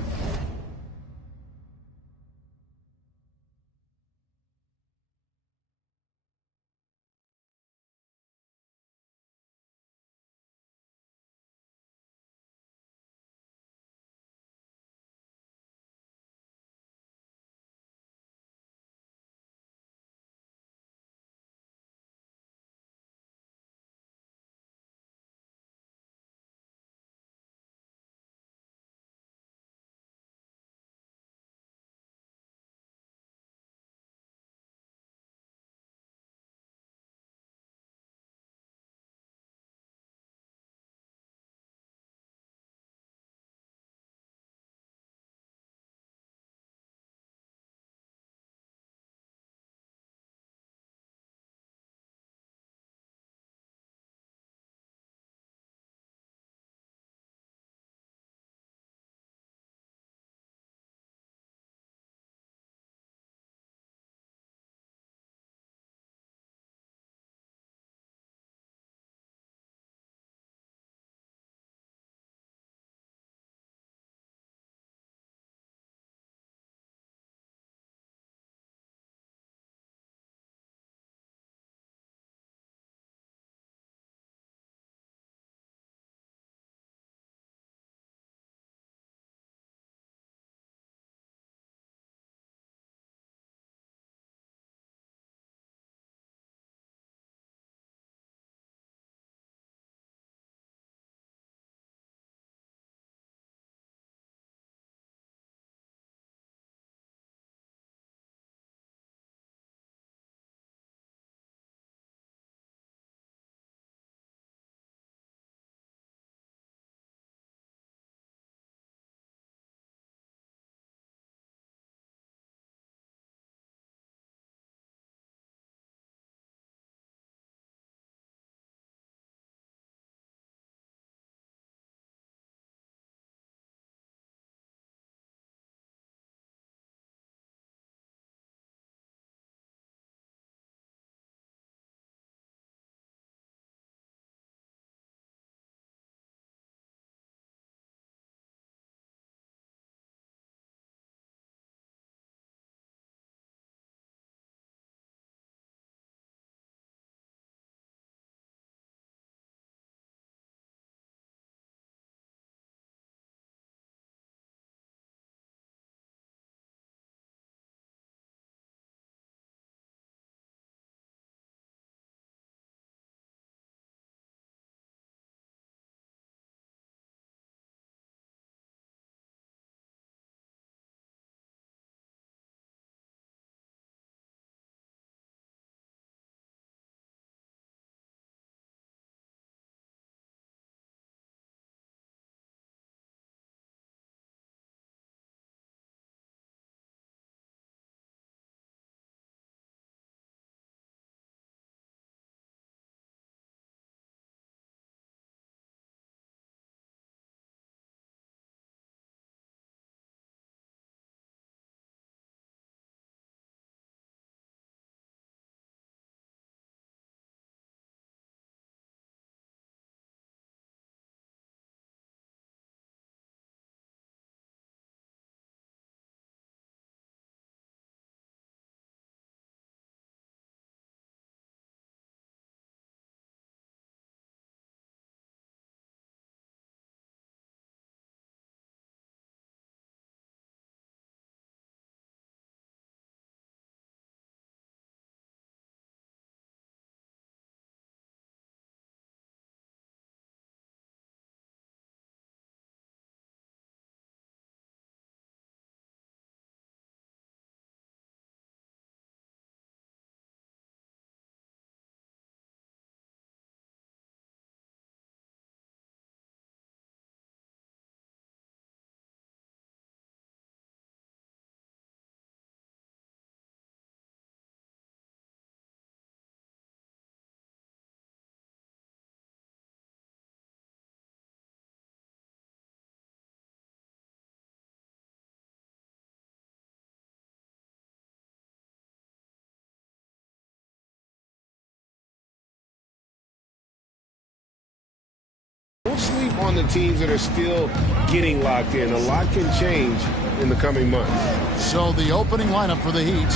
sleep on the teams that are still getting locked in. A lot can change in the coming months. So the opening lineup for the Heat.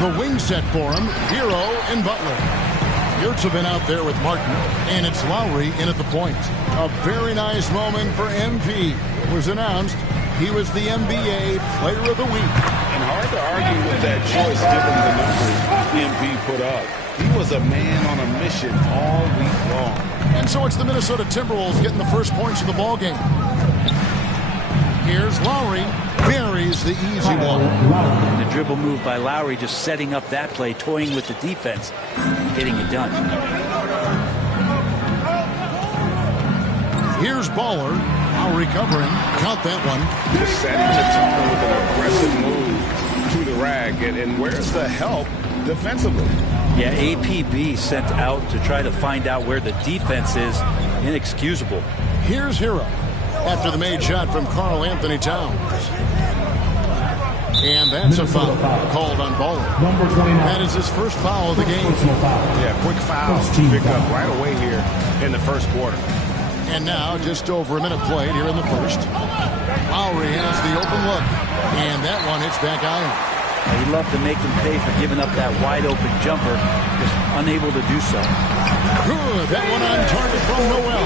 The wing set for him, Hero and Butler. Yurtsevin out there with Martin, and it's Lowry in at the point. A very nice moment for MP. It was announced he was the NBA Player of the Week. And hard to argue with that choice given the numbers MP put up. He was a man on a mission all week long. And so it's the Minnesota Timberwolves getting the first points of the ballgame. Here's Lowry. Buries the easy one. And the dribble move by Lowry, just setting up that play, toying with the defense, getting it done. Here's Baller. Lowry covering. Count that one. Just setting the tone with an aggressive move to the rack. And where's the help defensively? Yeah, APB sent out to try to find out where the defense is. Inexcusable. Here's Hero. After the made shot from Karl Anthony Towns. And that's a foul called on Baller. That is his first foul of the game. Yeah, quick foul to pick up right away here in the first quarter. And now just over a minute played here in the first. Lowry has the open look. And that one hits back iron. He'd love to make them pay for giving up that wide open jumper. Just unable to do so. Good. That one on target from Noel.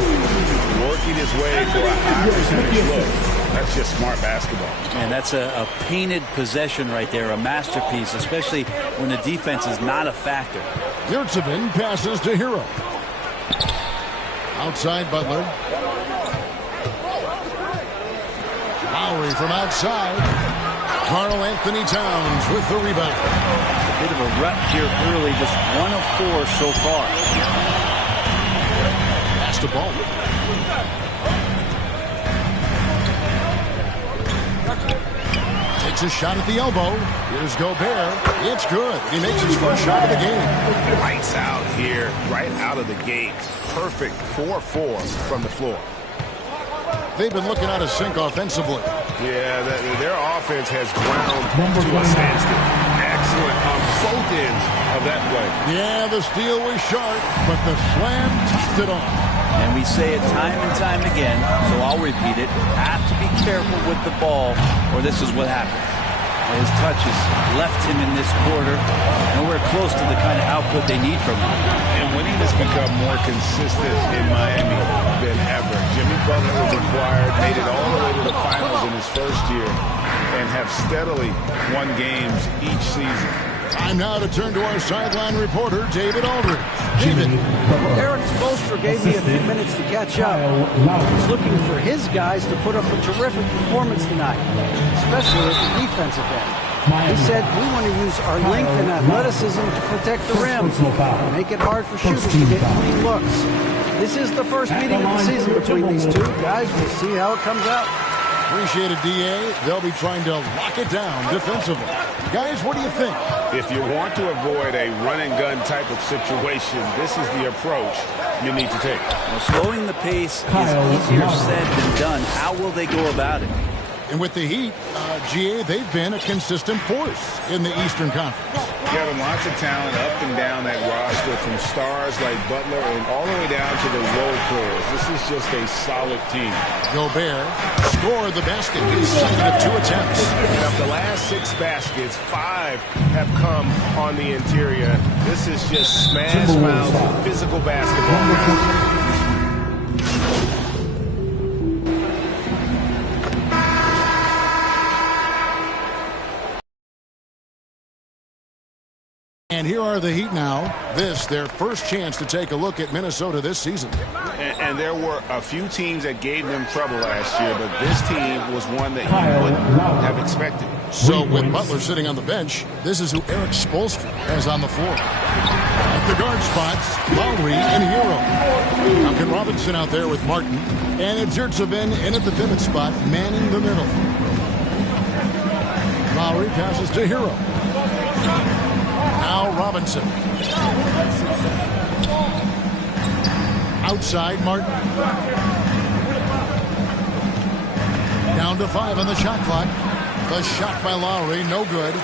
Working his way for a high percentage look. That's just smart basketball. And that's a painted possession right there, a masterpiece, especially when the defense is not a factor. Yurtsevin passes to Hero. Outside Butler. Lowry from outside. Karl Anthony Towns with the rebound. A bit of a rut here early, just 1 of 4 so far. Pass the ball. Takes a shot at the elbow. Here's Gobert. It's good. He makes his first shot of the game. Lights out here, right out of the gate. Perfect 4-4 from the floor. They've been looking out of sync offensively. Yeah, their offense has ground to a standstill. Excellent on both ends of that play. Yeah, the steal was sharp, but the slam topped it off. And we say it time and time again, so I'll repeat it. Have to be careful with the ball, or this is what happens. His touches left him in this quarter. Nowhere close to the kind of output they need from him. And winning has become more consistent in Miami than ever. Jimmy Butler was acquired, made it all the way to the finals in his first year, and have steadily won games each season. Time now to turn to our sideline reporter, David Aldridge. David. Eric Spoelstra gave me a few minutes to catch up. He's looking for his guys to put up a terrific performance tonight, especially at the defensive end. He said, we want to use our length and athleticism to protect the rim, make it hard for shooters to get clean looks. This is the first meeting of the season between these two guys. We'll see how it comes out. Appreciate it, D.A. They'll be trying to lock it down defensively. Guys, what do you think? If you want to avoid a run-and-gun type of situation, this is the approach you need to take. Well, slowing the pace is easier said than done. How will they go about it? And with the Heat, GA, they've been a consistent force in the Eastern Conference. Kevin, lots of talent up and down that roster, from stars like Butler and all the way down to the role players. This is just a solid team. Gobert scored the basket. His second of 2 attempts. Of the last 6 baskets, 5 have come on the interior. This is just smash mouth, physical basketball. And here are the Heat now. This, their first chance to take a look at Minnesota this season. And there were a few teams that gave them trouble last year, but this team was one that you wouldn't have expected. So with Butler sitting on the bench, this is who Eric Spoelstra has on the floor. At the guard spots, Lowry and Hero. Duncan Robinson out there with Martin. And it's Yurtsevin in at the pivot spot, manning the middle. Lowry passes to Hero. Now Robinson. Outside Martin. Down to 5 on the shot clock. The shot by Lowry, no good.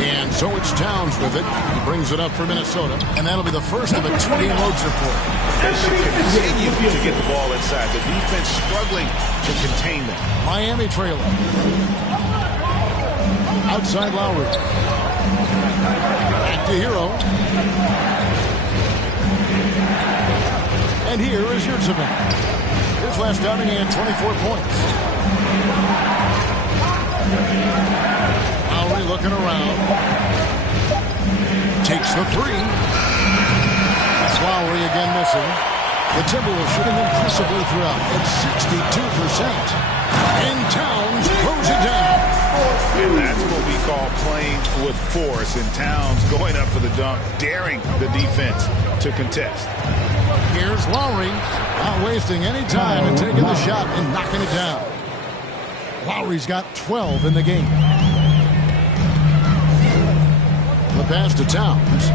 And so it's Towns with it. He brings it up for Minnesota. And that'll be the first of a 2-game road trip for him. They should continue to get the ball inside. The defense struggling to contain them. Miami trailer. Outside Lowry. Back to Hero. And here is Yurtsevin. His last outing, he had 24 points. Lowry looking around. Takes the three. That's Lowry again missing. The Timberwolves shooting impressively throughout at 62%. And Towns throws it down. And that's what we call playing with force. And Towns going up for the dunk, daring the defense to contest. Here's Lowry, not wasting any time and taking the shot and knocking it down. Lowry's got 12 in the game. The pass to Towns.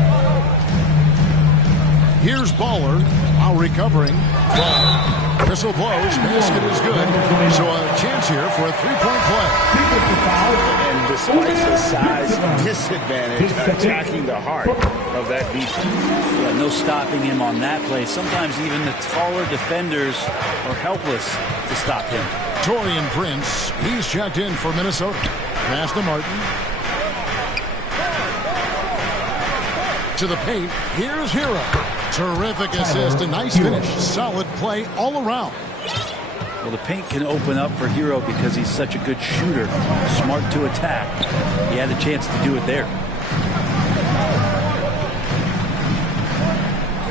Here's Baller. Lowry covering. Baller. Whistle blows. Basket is good. So a chance here for a three-point play. And despite the size disadvantage, attacking the heart of that defense. Yeah, no stopping him on that play. Sometimes even the taller defenders are helpless to stop him. Taurean Prince, he's checked in for Minnesota. Pass to Martin. To the paint, here's Hero. Terrific assist, a nice finish. Solid play all around. Well, the paint can open up for Hero because he's such a good shooter. Smart to attack. He had a chance to do it there.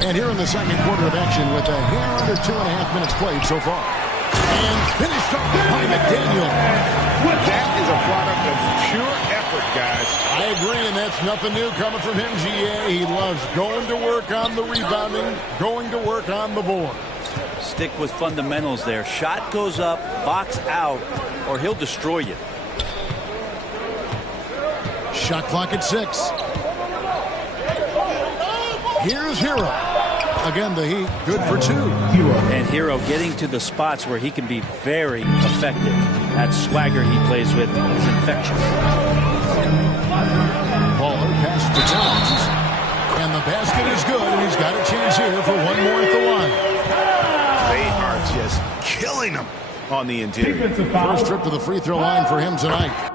And here in the second quarter of action with a hair under 2.5 minutes played so far. And finished off by McDaniel. That is a product of pure effort, guys. I agree, and that's nothing new coming from him, GA. He loves going to work on the rebounding, going to work on the board. Stick with fundamentals there. Shot goes up, box out, or he'll destroy you. Shot clock at 6. Here's Hero. Again, the Heat, good for 2. And Hero getting to the spots where he can be very effective. That swagger he plays with is infectious. Baller pass to Towns. And the basket is good, and he's got a chance here for one more at the line. They are just killing him on the interior. First trip to the free throw line for him tonight.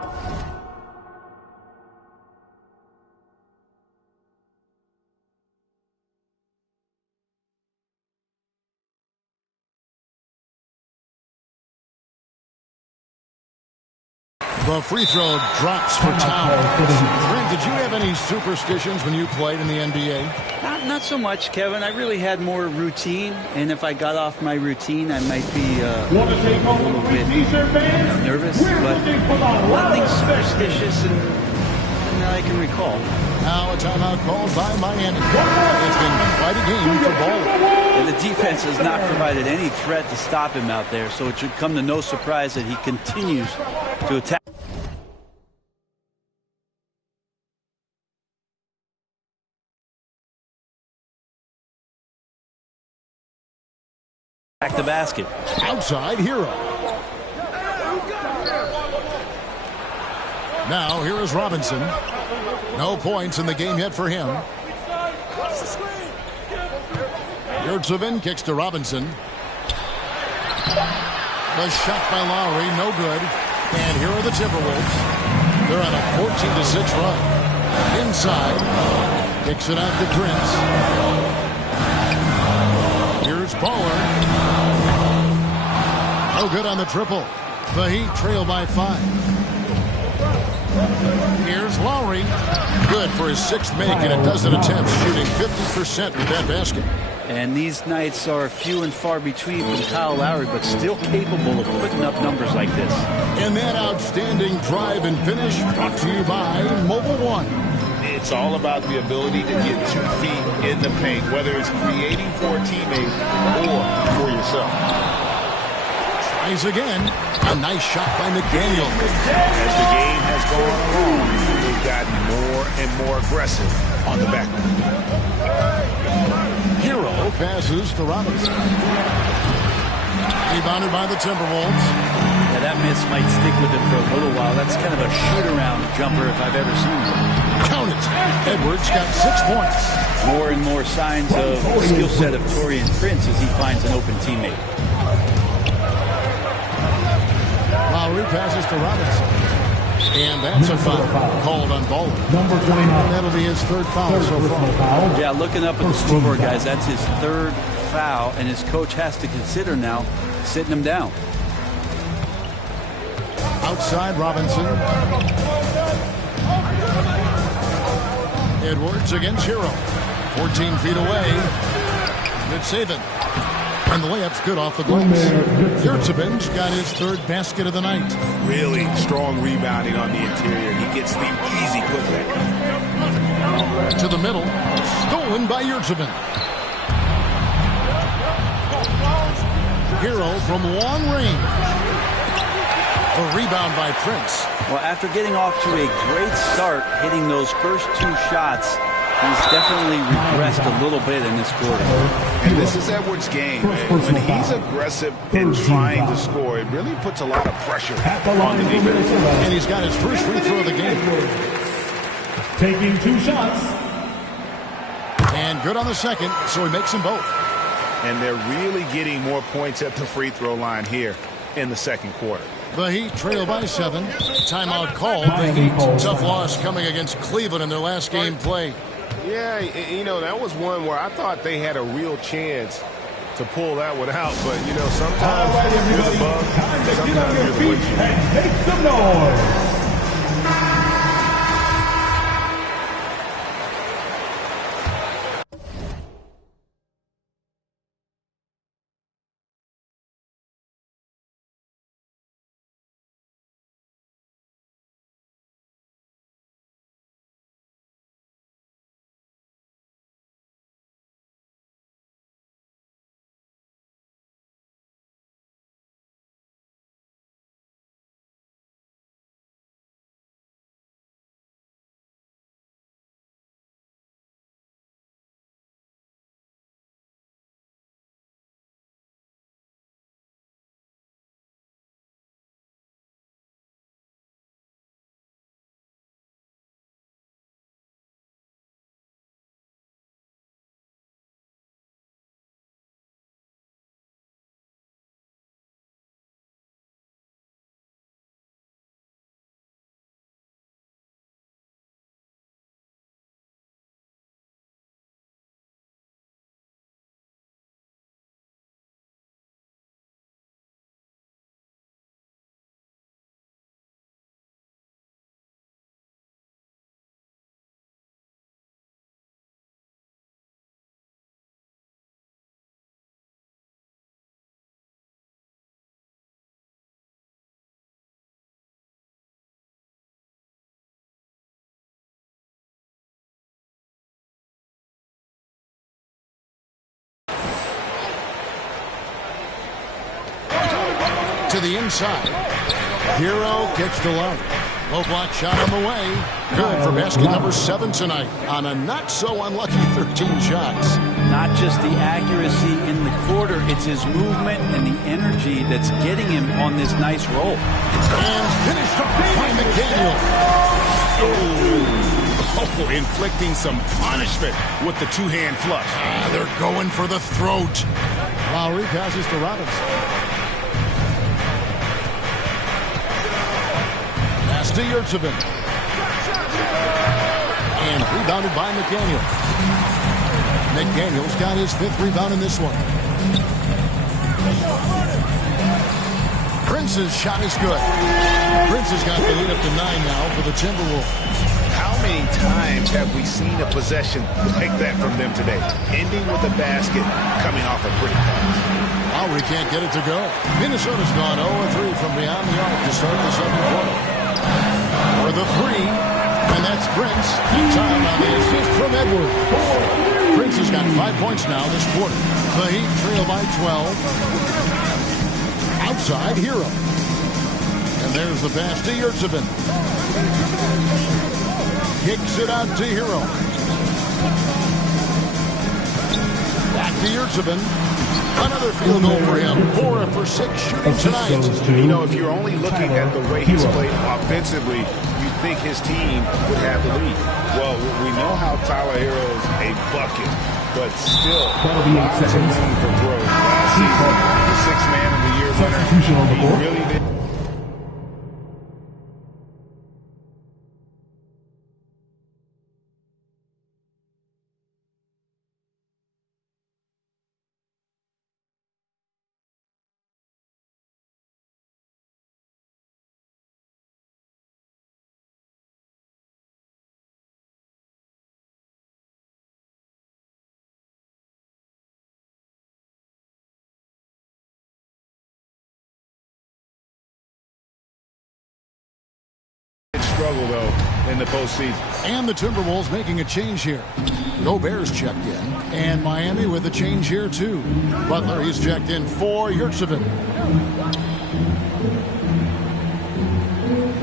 The free throw drops for Towns. Brent, did you have any superstitions when you played in the NBA? Not so much, Kevin. I really had more routine, and if I got off my routine, I might be a little bit nervous, but nothing superstitious and that I can recall. Now a timeout called by Miami. It's been quite a game for Baller. And the defense has not provided any threat to stop him out there, so it should come to no surprise that he continues to attack. Back the basket. Outside Hero. Now here is Robinson. No points in the game yet for him. Yurtsevin kicks to Robinson. The shot by Lowry, no good. And here are the Timberwolves. They're on a 14-6 run. Inside. Kicks it out to Prince. Here's Baller. No good on the triple. The Heat trail by 5. Here's Lowry. Good for his 6th make in a dozen attempts, shooting 50% with that basket. And these nights are few and far between from Kyle Lowry, but still capable of putting up numbers like this. And that outstanding drive and finish brought to you by Mobile One. It's all about the ability to get 2 feet in the paint, whether it's creating for a teammate or for yourself. Tries again. A nice shot by McDaniel. As the game has gone along, they've gotten more and more aggressive on the back. Hero passes to Robinson. Rebounded by the Timberwolves. Yeah, that miss might stick with him for a little while. That's kind of a shoot-around jumper if I've ever seen one. Count it. Edwards got 6 points. More and more signs of the skill set of Taurean Prince as he finds an open teammate. Lowry passes to Robinson. And that's a foul called on Baldwin. Number 29. That'll be his third foul so far. Yeah, looking up at the scoreboard, guys, that's his third foul, and his coach has to consider now sitting him down. Outside Robinson. Edwards against Hero. 14 feet away. Good saving. And the layup's good off the glass. Yurtsevich got his third basket of the night. Really strong rebounding on the interior. He gets the easy putback. To the middle. Stolen by Yurtsevich. Hero from long range. A rebound by Prince. Well, after getting off to a great start, hitting those first 2 shots, he's definitely regressed a little bit in this quarter. And this is Edwards' game. When he's aggressive and trying to score, it really puts a lot of pressure on the defense. And he's got his first free throw of the game. Taking 2 shots. And good on the second, so he makes them both. And they're really getting more points at the free throw line here in the second quarter. The Heat trail by 7. Timeout called. The Heat. Tough loss coming against Cleveland in their last game play. Yeah, you know, that was one where I thought they had a real chance to pull that one out. But, you know, sometimes you're the bug, sometimes you're the windshield. And make some noise. To the inside. Hero gets to Love. Low block shot on the way. Good for basket number 7 tonight on a not-so-unlucky 13 shots. Not just the accuracy in the quarter, it's his movement and the energy that's getting him on this nice roll. And finished off by McDaniel. Oh, inflicting some punishment with the 2-hand flush. They're going for the throat. Lowry passes to Robinson. Pass to Yurtsevich. And rebounded by McDaniel. McDaniel's got his 5th rebound in this one. Prince's shot is good. Prince has got the lead up to 9 now for the Timberwolves. How many times have we seen a possession like that from them today? Ending with a basket, coming off a pretty pass. Lowry can't get it to go. Minnesota's gone 0-3 from beyond the arc to start the second quarter. For the 3, and that's Prince. Time on the assist from Edwards. Prince has got 5 points now this quarter. The Heat trail by 12. Outside, Hero. And there's the pass to Yurtsevich. Kicks it out to Hero. Back to Yurtsevin. Another field goal for him. 4 for 6 shooting tonight. You know, if you're only looking at the way he's played offensively, you think his team would have the lead. Well, we know how Tyler Hero is a bucket, but still, lots of room for growth. Last season, the 6th man of the year winner, he really did. Struggle, though, in the postseason. And the Timberwolves making a change here. Gobert's checked in, and Miami with a change here, too. Butler, he's checked in for Yurtsevin.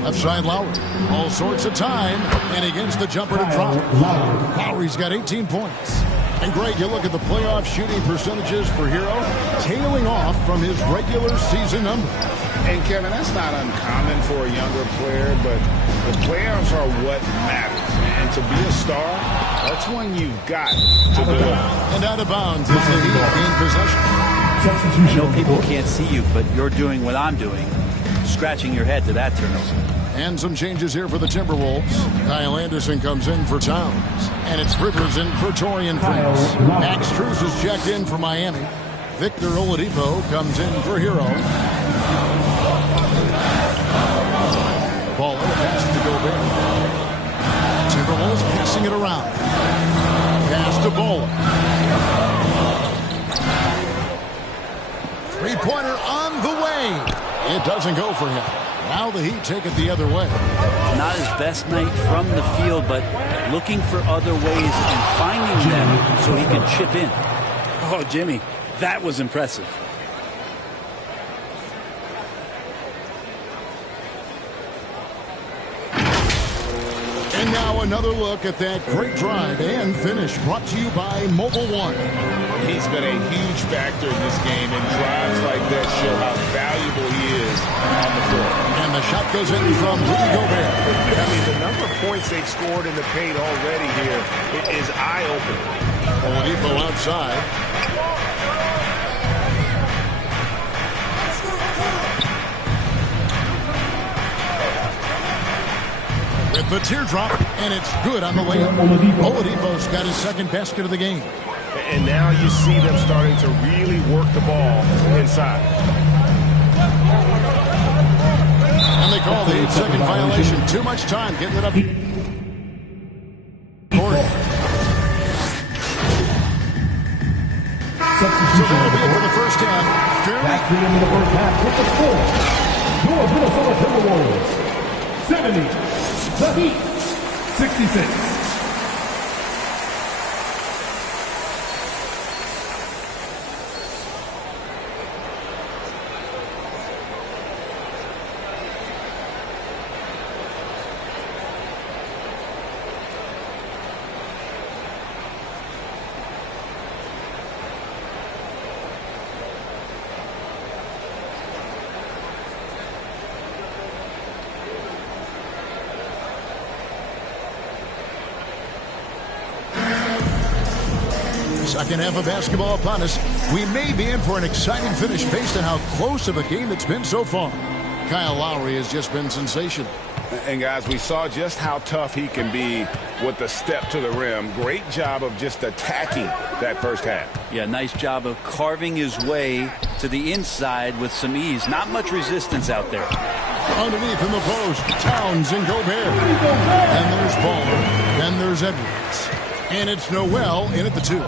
Left side, Lowry. All sorts of time, and he gets the jumper to drop. Lowry's got 18 points. And, Greg, you look at the playoff shooting percentages for Hero, tailing off from his regular season number. And, Kevin, that's not uncommon for a younger player, but the playoffs are what matters. And to be a star, that's when you've got to deliver. And out of bounds is the Heat in possession. I know people can't see you, but you're doing what I'm doing, scratching your head to that turnover. And some changes here for the Timberwolves. Kyle Anderson comes in for Towns. And it's Rivers in for Torian Prince. Max Strus is checked in for Miami. Victor Oladipo comes in for Hero. Ball pass to Gobert. Timberwolves passing it around. Pass to Bowler. Three-pointer on the way. It doesn't go for him. Now the Heat take it the other way. Not his best night from the field, but looking for other ways and finding them so he can chip in. Oh, Jimmy, that was impressive. And now another look at that great drive and finish brought to you by Mobile One. He's been a huge factor in this game, and drives like that show how valuable he is on the floor. And the shot goes in from Rudy Gobert. I mean, the number of points they've scored in the paint already here is eye-opening. Oladipo outside. With the teardrop, and it's good on the layup. Oladipo's got his second basket of the game. And now you see them starting to really work the ball inside. And they call the 8-second violation. Too much time getting it up. So that'll be it for the first half. That's the end of the first half with the score. Your Minnesota Timberwolves 70. The Heat 66. Second half of basketball upon us. We may be in for an exciting finish based on how close of a game it's been so far. Kyle Lowry has just been sensational. And, guys, we saw just how tough he can be with the step to the rim. Great job of just attacking that first half. Yeah, nice job of carving his way to the inside with some ease. Not much resistance out there. Underneath in the post, Towns and Gobert. And there's Bowler. Then there's Edwards. And it's Noel in at the 2.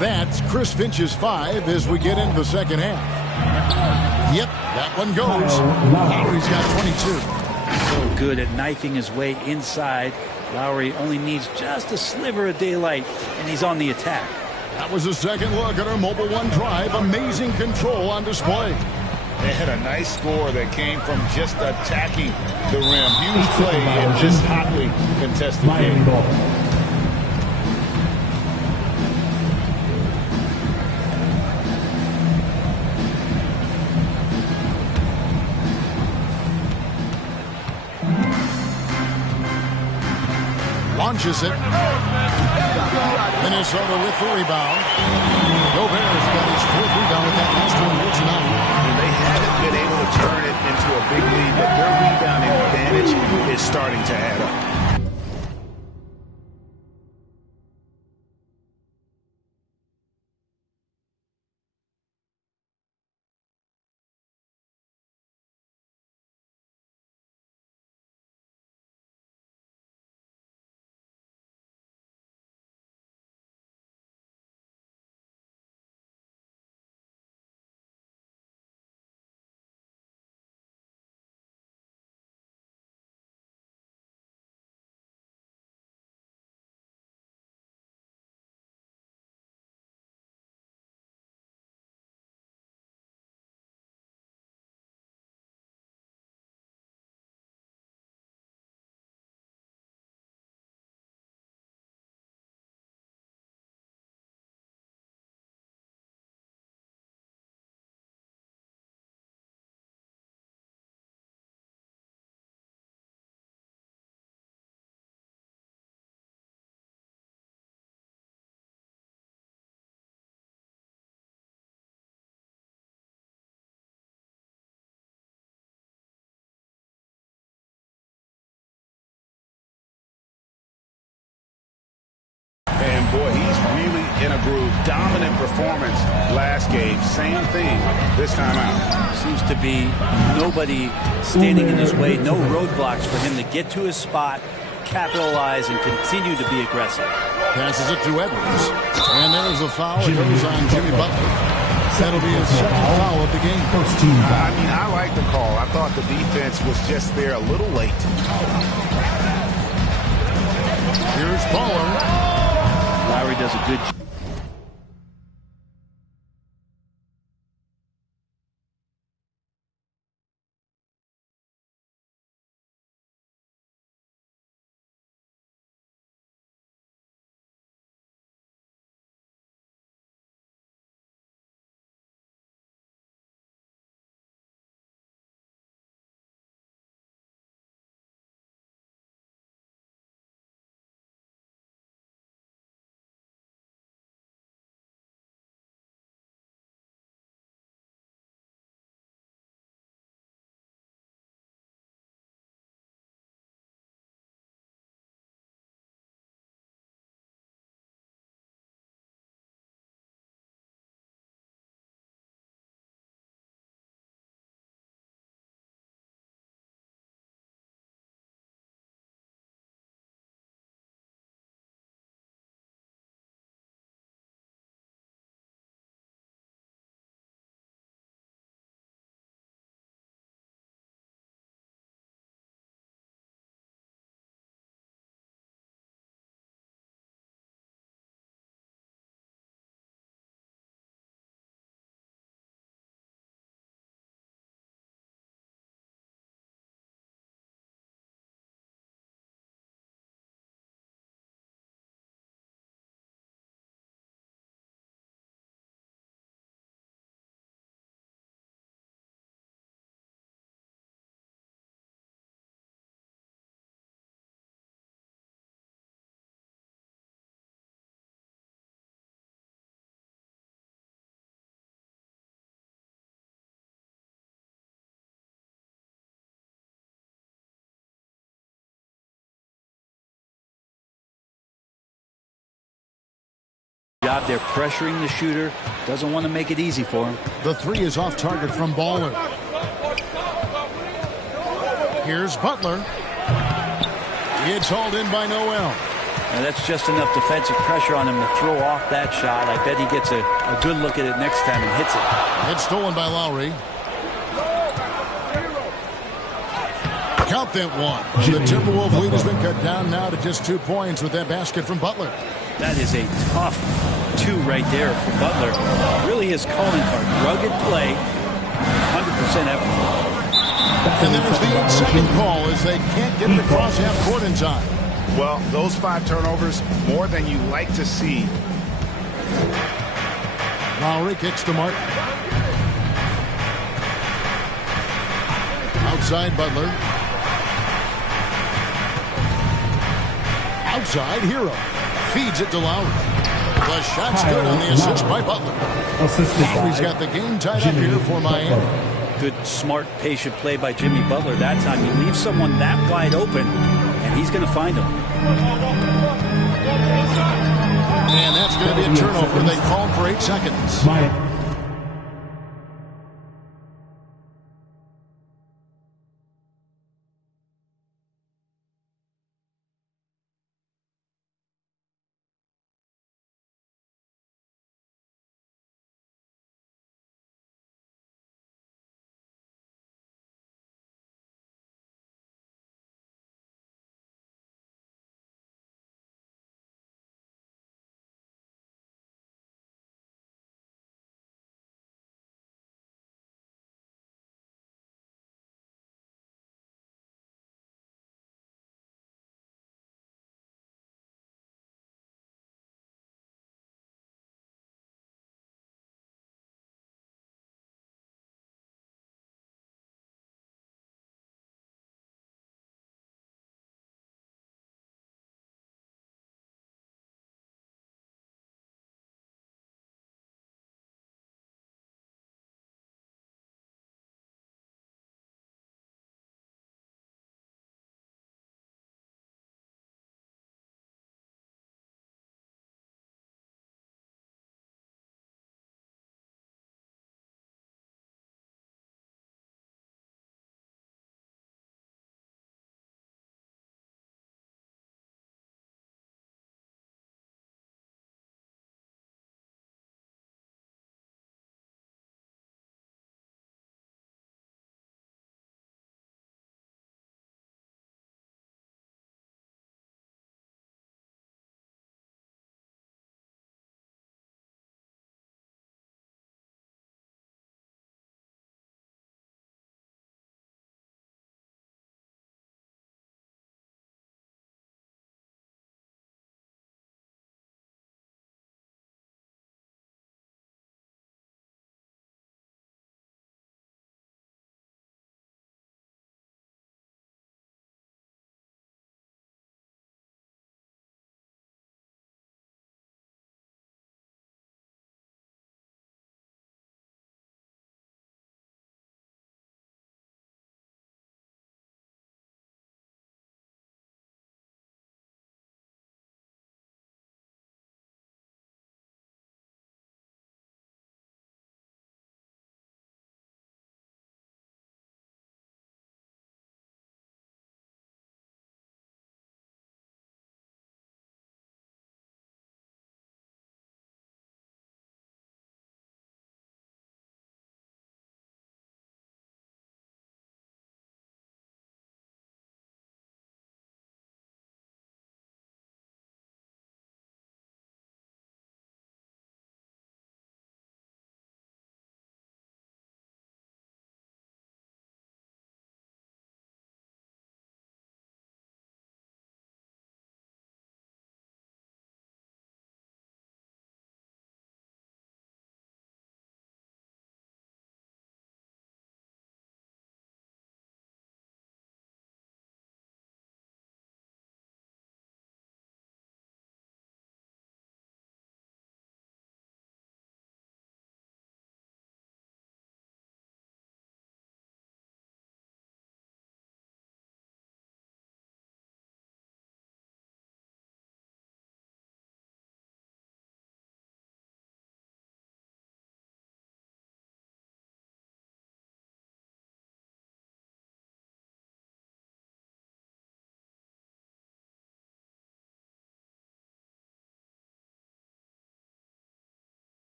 That's Chris Finch's 5 as we get into the second half. Yep, that one goes. Lowry's got 22. So good at knifing his way inside. Lowry only needs just a sliver of daylight, and he's on the attack. That was a second look at our Mobile One drive. Amazing control on display. They had a nice score that came from just attacking the rim. Huge play in this hotly contested game. punches it. Minnesota with the rebound. Gobert's got his 4th rebound with that last one here tonight. And they haven't been able to turn it into a big lead, but their rebounding advantage is starting to add up. And boy, he's really in a groove. Dominant performance last game. Same thing this time out. Seems to be nobody standing in his way. No roadblocks for him to get to his spot, capitalize, and continue to be aggressive. Passes it to Edwards. And there's a foul. It goes on Jimmy Butler. That'll be his 2nd foul of the game. I mean, I like the call. I thought the defense was just there a little late. Here's Baller. Lowry does a good job. Job there pressuring the shooter. Doesn't want to make it easy for him. The 3 is off target from Baller. Here's Butler. It's hauled in by Noel. And that's just enough defensive pressure on him to throw off that shot. I bet he gets a good look at it next time and hits it. It's stolen by Lowry. Count that one. The Timberwolves lead has been cut down now to just 2 points with that basket from Butler. That is a tough 2 right there for Butler. Really his calling card. Rugged play, 100% effort. And there's the 8-second call as they can't get the cross half court in time. Well, those 5 turnovers, more than you like to see. Lowry kicks to Martin. Outside Butler. outside, Hero. Feeds it to Lowry. The shot's good on the assist by Butler. Lowry's got the game tied up here for Miami. Good, smart, patient play by Jimmy Butler that time. You leave someone that wide open, and he's going to find him. And that's going to be a turnover. They called for 8 seconds.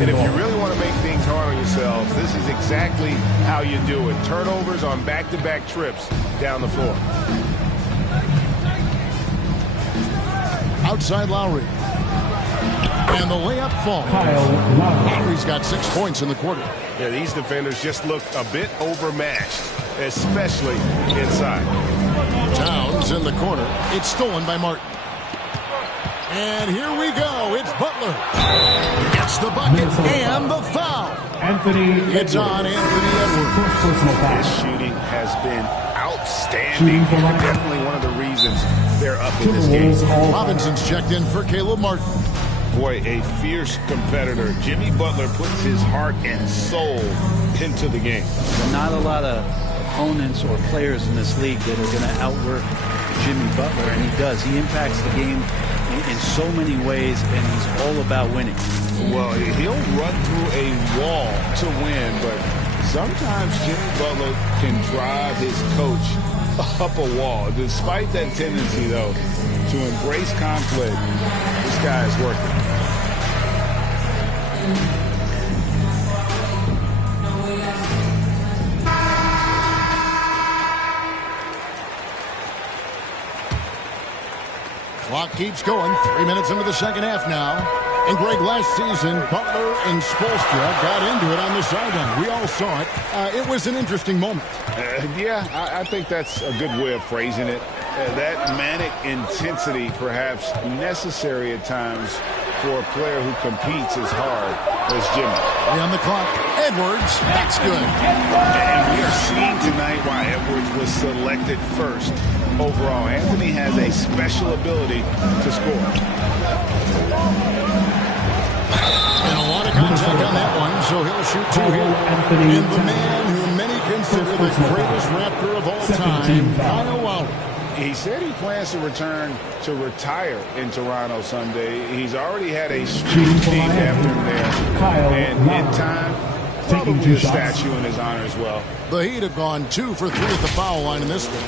And if you really want to make things hard on yourselves, this is exactly how you do it. Turnovers on back-to-back trips down the floor. Outside Lowry. And the layup falls. Lowry's got 6 points in the quarter. Yeah, these defenders just look a bit overmatched, especially inside. Towns in the corner. It's stolen by Martin. And here we go. It's Butler. Gets the bucket and the foul. It's on Anthony Edwards. His shooting has been outstanding. Definitely one of the reasons they're up in this game. Robinson's checked in for Caleb Martin. Boy, a fierce competitor. Jimmy Butler puts his heart and soul into the game. Not a lot of opponents or players in this league that are going to outwork Jimmy Butler, and he does. He impacts the game in so many ways, and he's all about winning. Well, he'll run through a wall to win, but sometimes Jimmy Butler can drive his coach up a wall. Despite that tendency, though, to embrace conflict, this guy is working. Clock keeps going. 3 minutes into the second half now. And Greg, last season, Butler and Spoelstra got into it on the sideline. We all saw it. It was an interesting moment. Yeah, I think that's a good way of phrasing it. That manic intensity, perhaps necessary at times for a player who competes as hard as Jimmy. On the clock, Edwards, that's good. And we are seeing tonight why Edwards was selected first overall. Anthony has a special ability to score. And a lot of contact on that one, so he'll shoot 2 here. And the man who many consider the greatest Raptor of all time, Kyle Lowry. He said he plans to return to retire in Toronto Sunday. He's already had a streak named after him there. And in time, probably a statue in his honor as well. The Heat have gone 2 for 3 at the foul line in this one.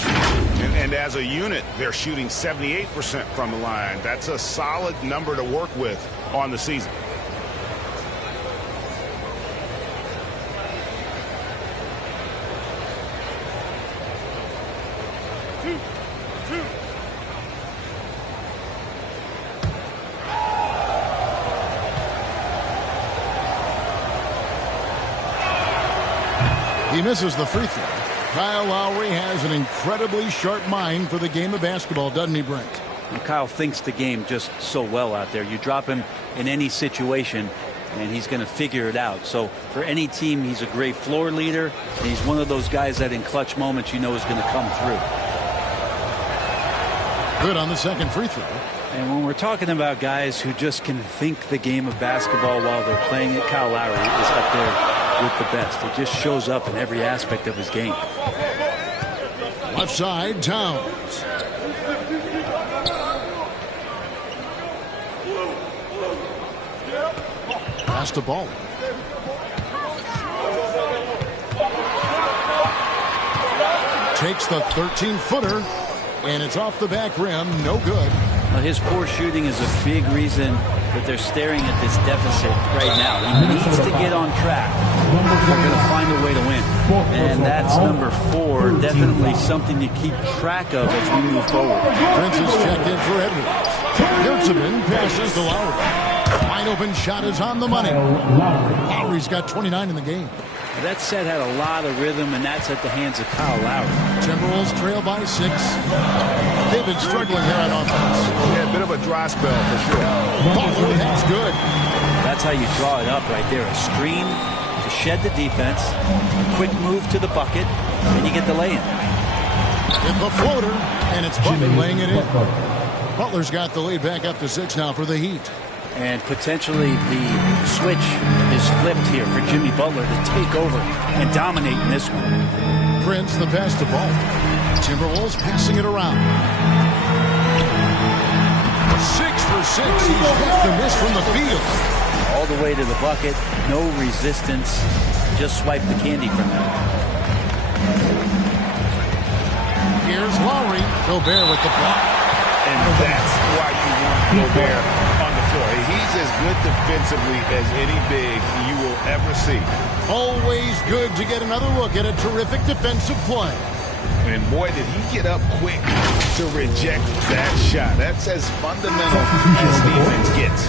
And as a unit, they're shooting 78% from the line. That's a solid number to work with on the season. He misses the free throw. Kyle Lowry has an incredibly sharp mind for the game of basketball, doesn't he, Brent? And Kyle thinks the game just so well out there. You drop him in any situation, and he's going to figure it out. So for any team, he's a great floor leader, and he's one of those guys that in clutch moments you know is going to come through. Good on the second free throw. And when we're talking about guys who just can think the game of basketball while they're playing it, Kyle Lowry is up there with the best. It just shows up in every aspect of his game. Left side, Towns. Pass the ball. Takes the 13-footer, and it's off the back rim. No good. Well, his poor shooting is a big reason that they're staring at this deficit right now. He needs to get on track. They're going to find a way to win. And that's number 4, definitely something to keep track of as we move forward. Prince is checked in for Edwards. Yurtsevin passes to Lowry. Wide open shot is on the money. Lowry's got 29 in the game. That set had a lot of rhythm, and that's at the hands of Kyle Lowry. Timberwolves trail by 6. They've been struggling here on offense. Yeah, a bit of a dry spell for sure. Butler, that's good. That's how you draw it up right there. A screen to shed the defense, a quick move to the bucket, and you get the lay-in. Get the floater, and it's Butler laying it in. Butler's got the lead back up to 6 now for the Heat. And potentially the switch is flipped here for Jimmy Butler to take over and dominate in this one. Prince, the pass to ball. Timberwolves passing it around. 6 for 6. He's just a miss from the field. All the way to the bucket. No resistance. Just swipe the candy from him. Here's Lowry. Gobert with the block. And that's why you want Gobert on the floor. He's He's as good defensively as any big you will ever see. Always good to get another look at a terrific defensive play. And boy, did he get up quick to reject that shot. That's as fundamental as defense gets.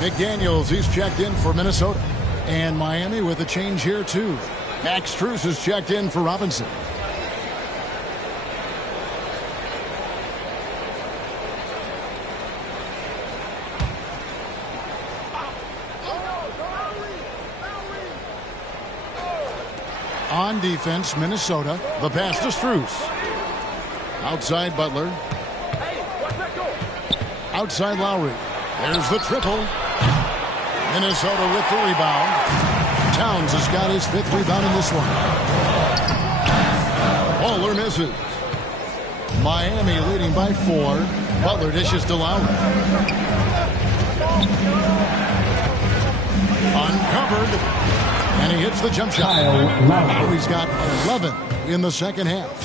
McDaniels, he's checked in for Minnesota. And Miami with a change here, too. Max Strus is checked in for Robinson. On defense, Minnesota. The pass to Strus. Outside Butler. Outside Lowry. There's the triple. Minnesota with the rebound. Towns has got his 5th rebound in this one. Butler misses. Miami leading by 4. Butler dishes to Lowry. Uncovered. And he hits the jump shot. Lowry's got 11 in the second half.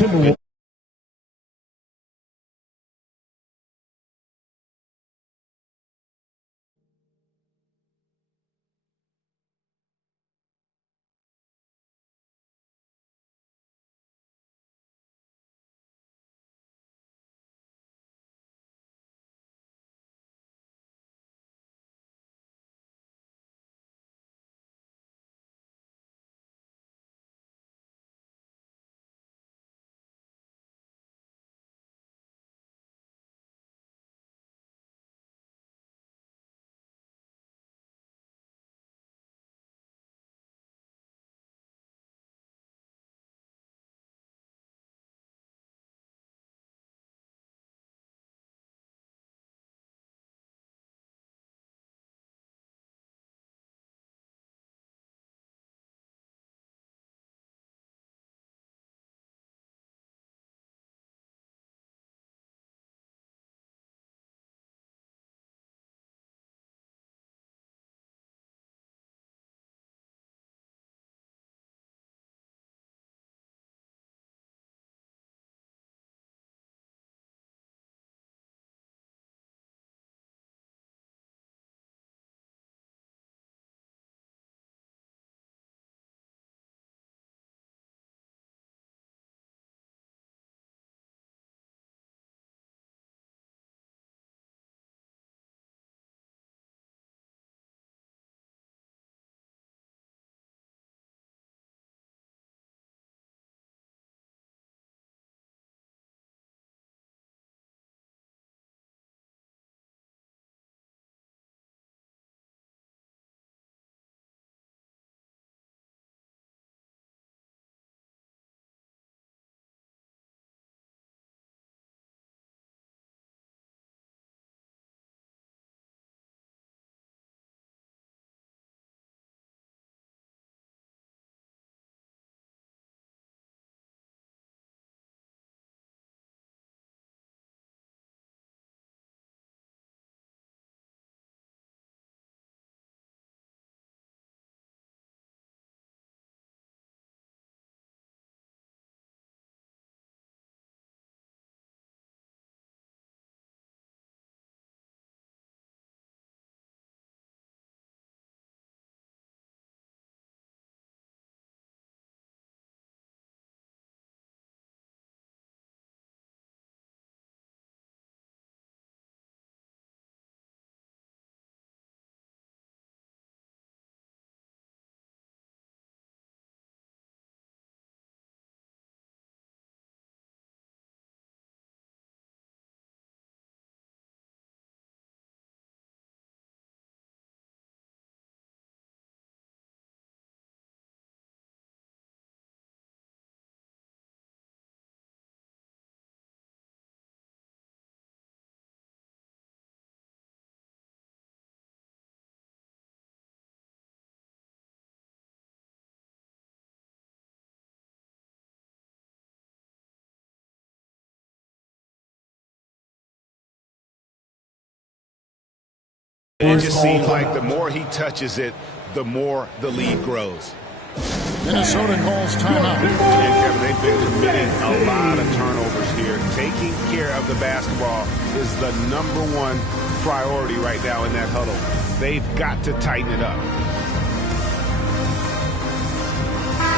It just seems like the more he touches it, the more the lead grows. Minnesota calls timeout. And Kevin, they've been committing a lot of turnovers here. Taking care of the basketball is the #1 priority right now in that huddle. They've got to tighten it up.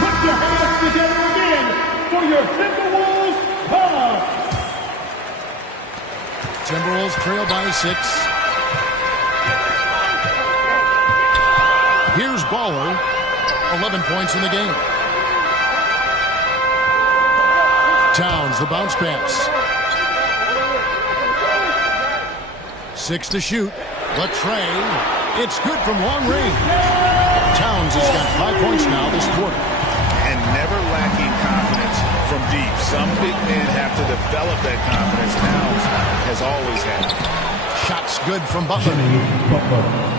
Put your hands together again for your Timberwolves Cubs. Timberwolves trail by 6. Here's Baller. 11 points in the game. Towns, the bounce pass. 6 to shoot. The tray. It's good from long range. Towns has got 5 points now this quarter. And never lacking confidence from deep. Some big men have to develop that confidence. Towns has always had it. Shots good from Butler. Butler.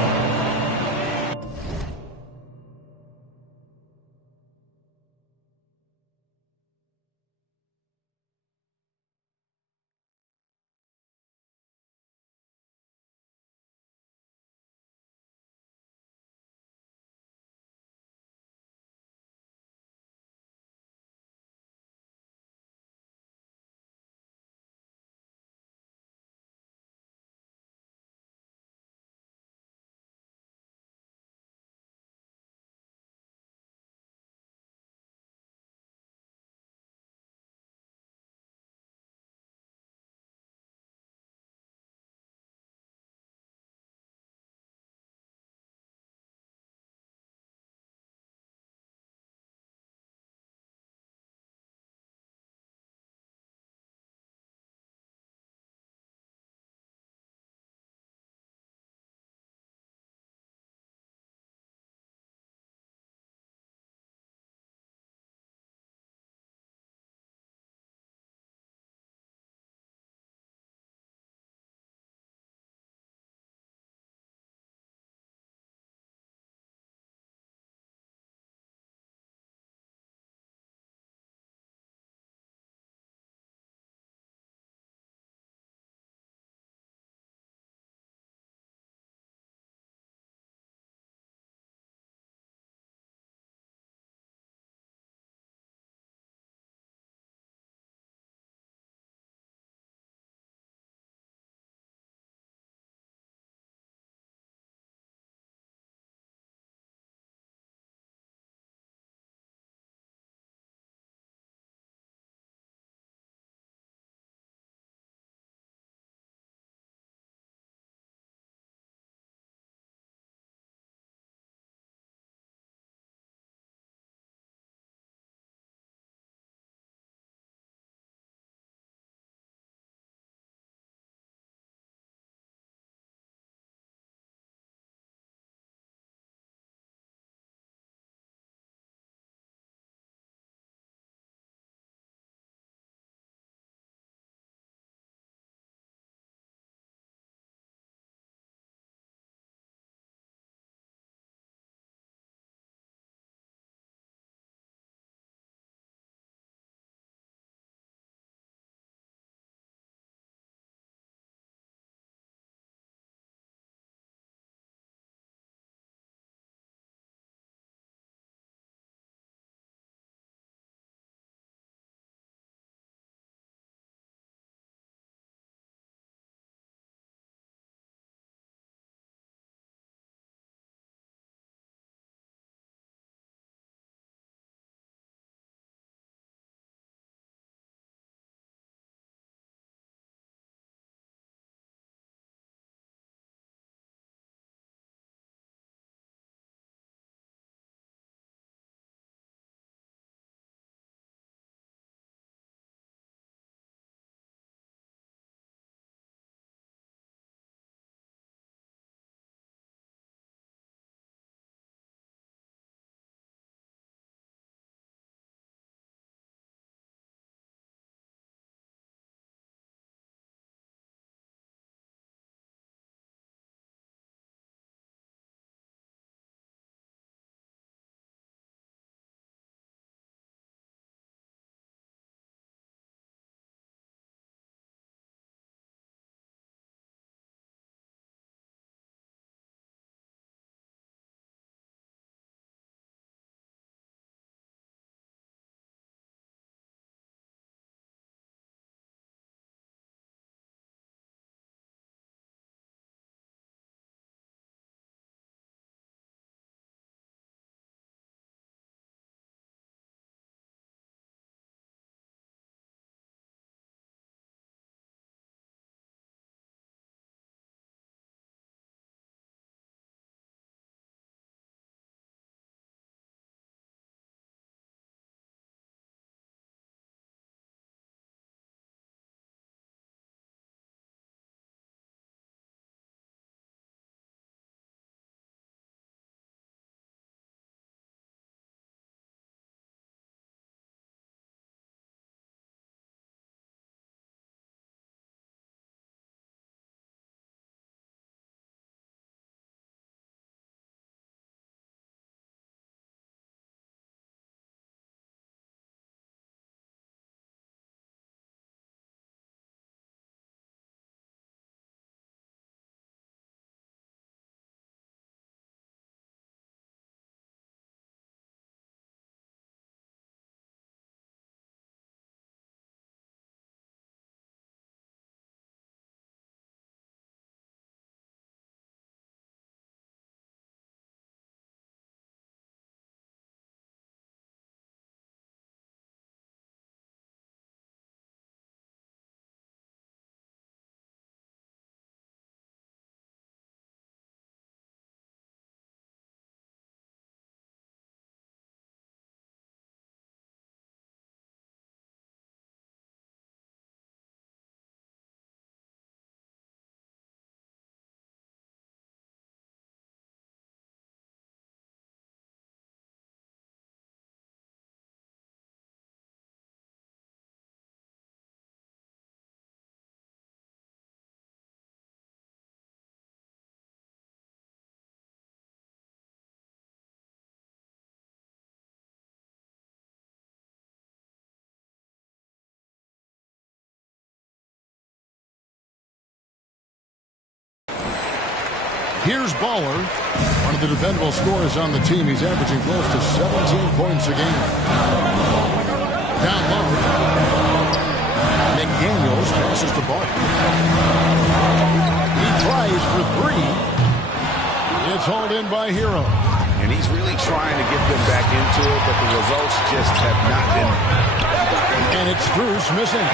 Here's Baller, one of the dependable scorers on the team. He's averaging close to 17 points a game. Down low, McDaniels passes the ball. He tries for three. It's hauled in by Hero. And he's really trying to get them back into it, but the results just have not been. And it's Bruce missing.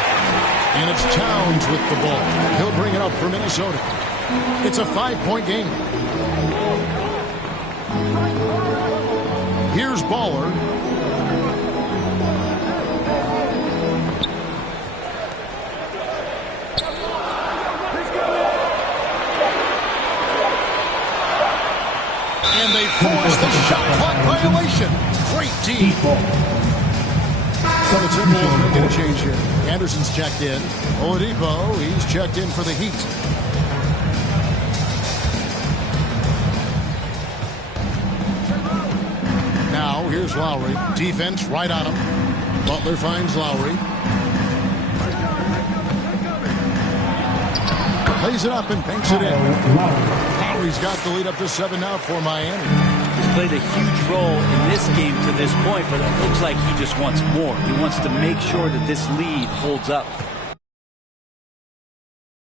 And it's Towns with the ball. He'll bring it up for Minnesota. It's a 5-point game. Here's Baller. And they force the shot clock violation. Great team. So the Timberwolves will get a change here. Anderson's checked in. Oladipo, he's checked in for the Heat. Now, here's Lowry. Defense right on him. Butler finds Lowry. Plays it up and banks it in. Lowry's got the lead up to 7 now for Miami. He's played a huge role in this game to this point, but it looks like he just wants more. He wants to make sure that this lead holds up.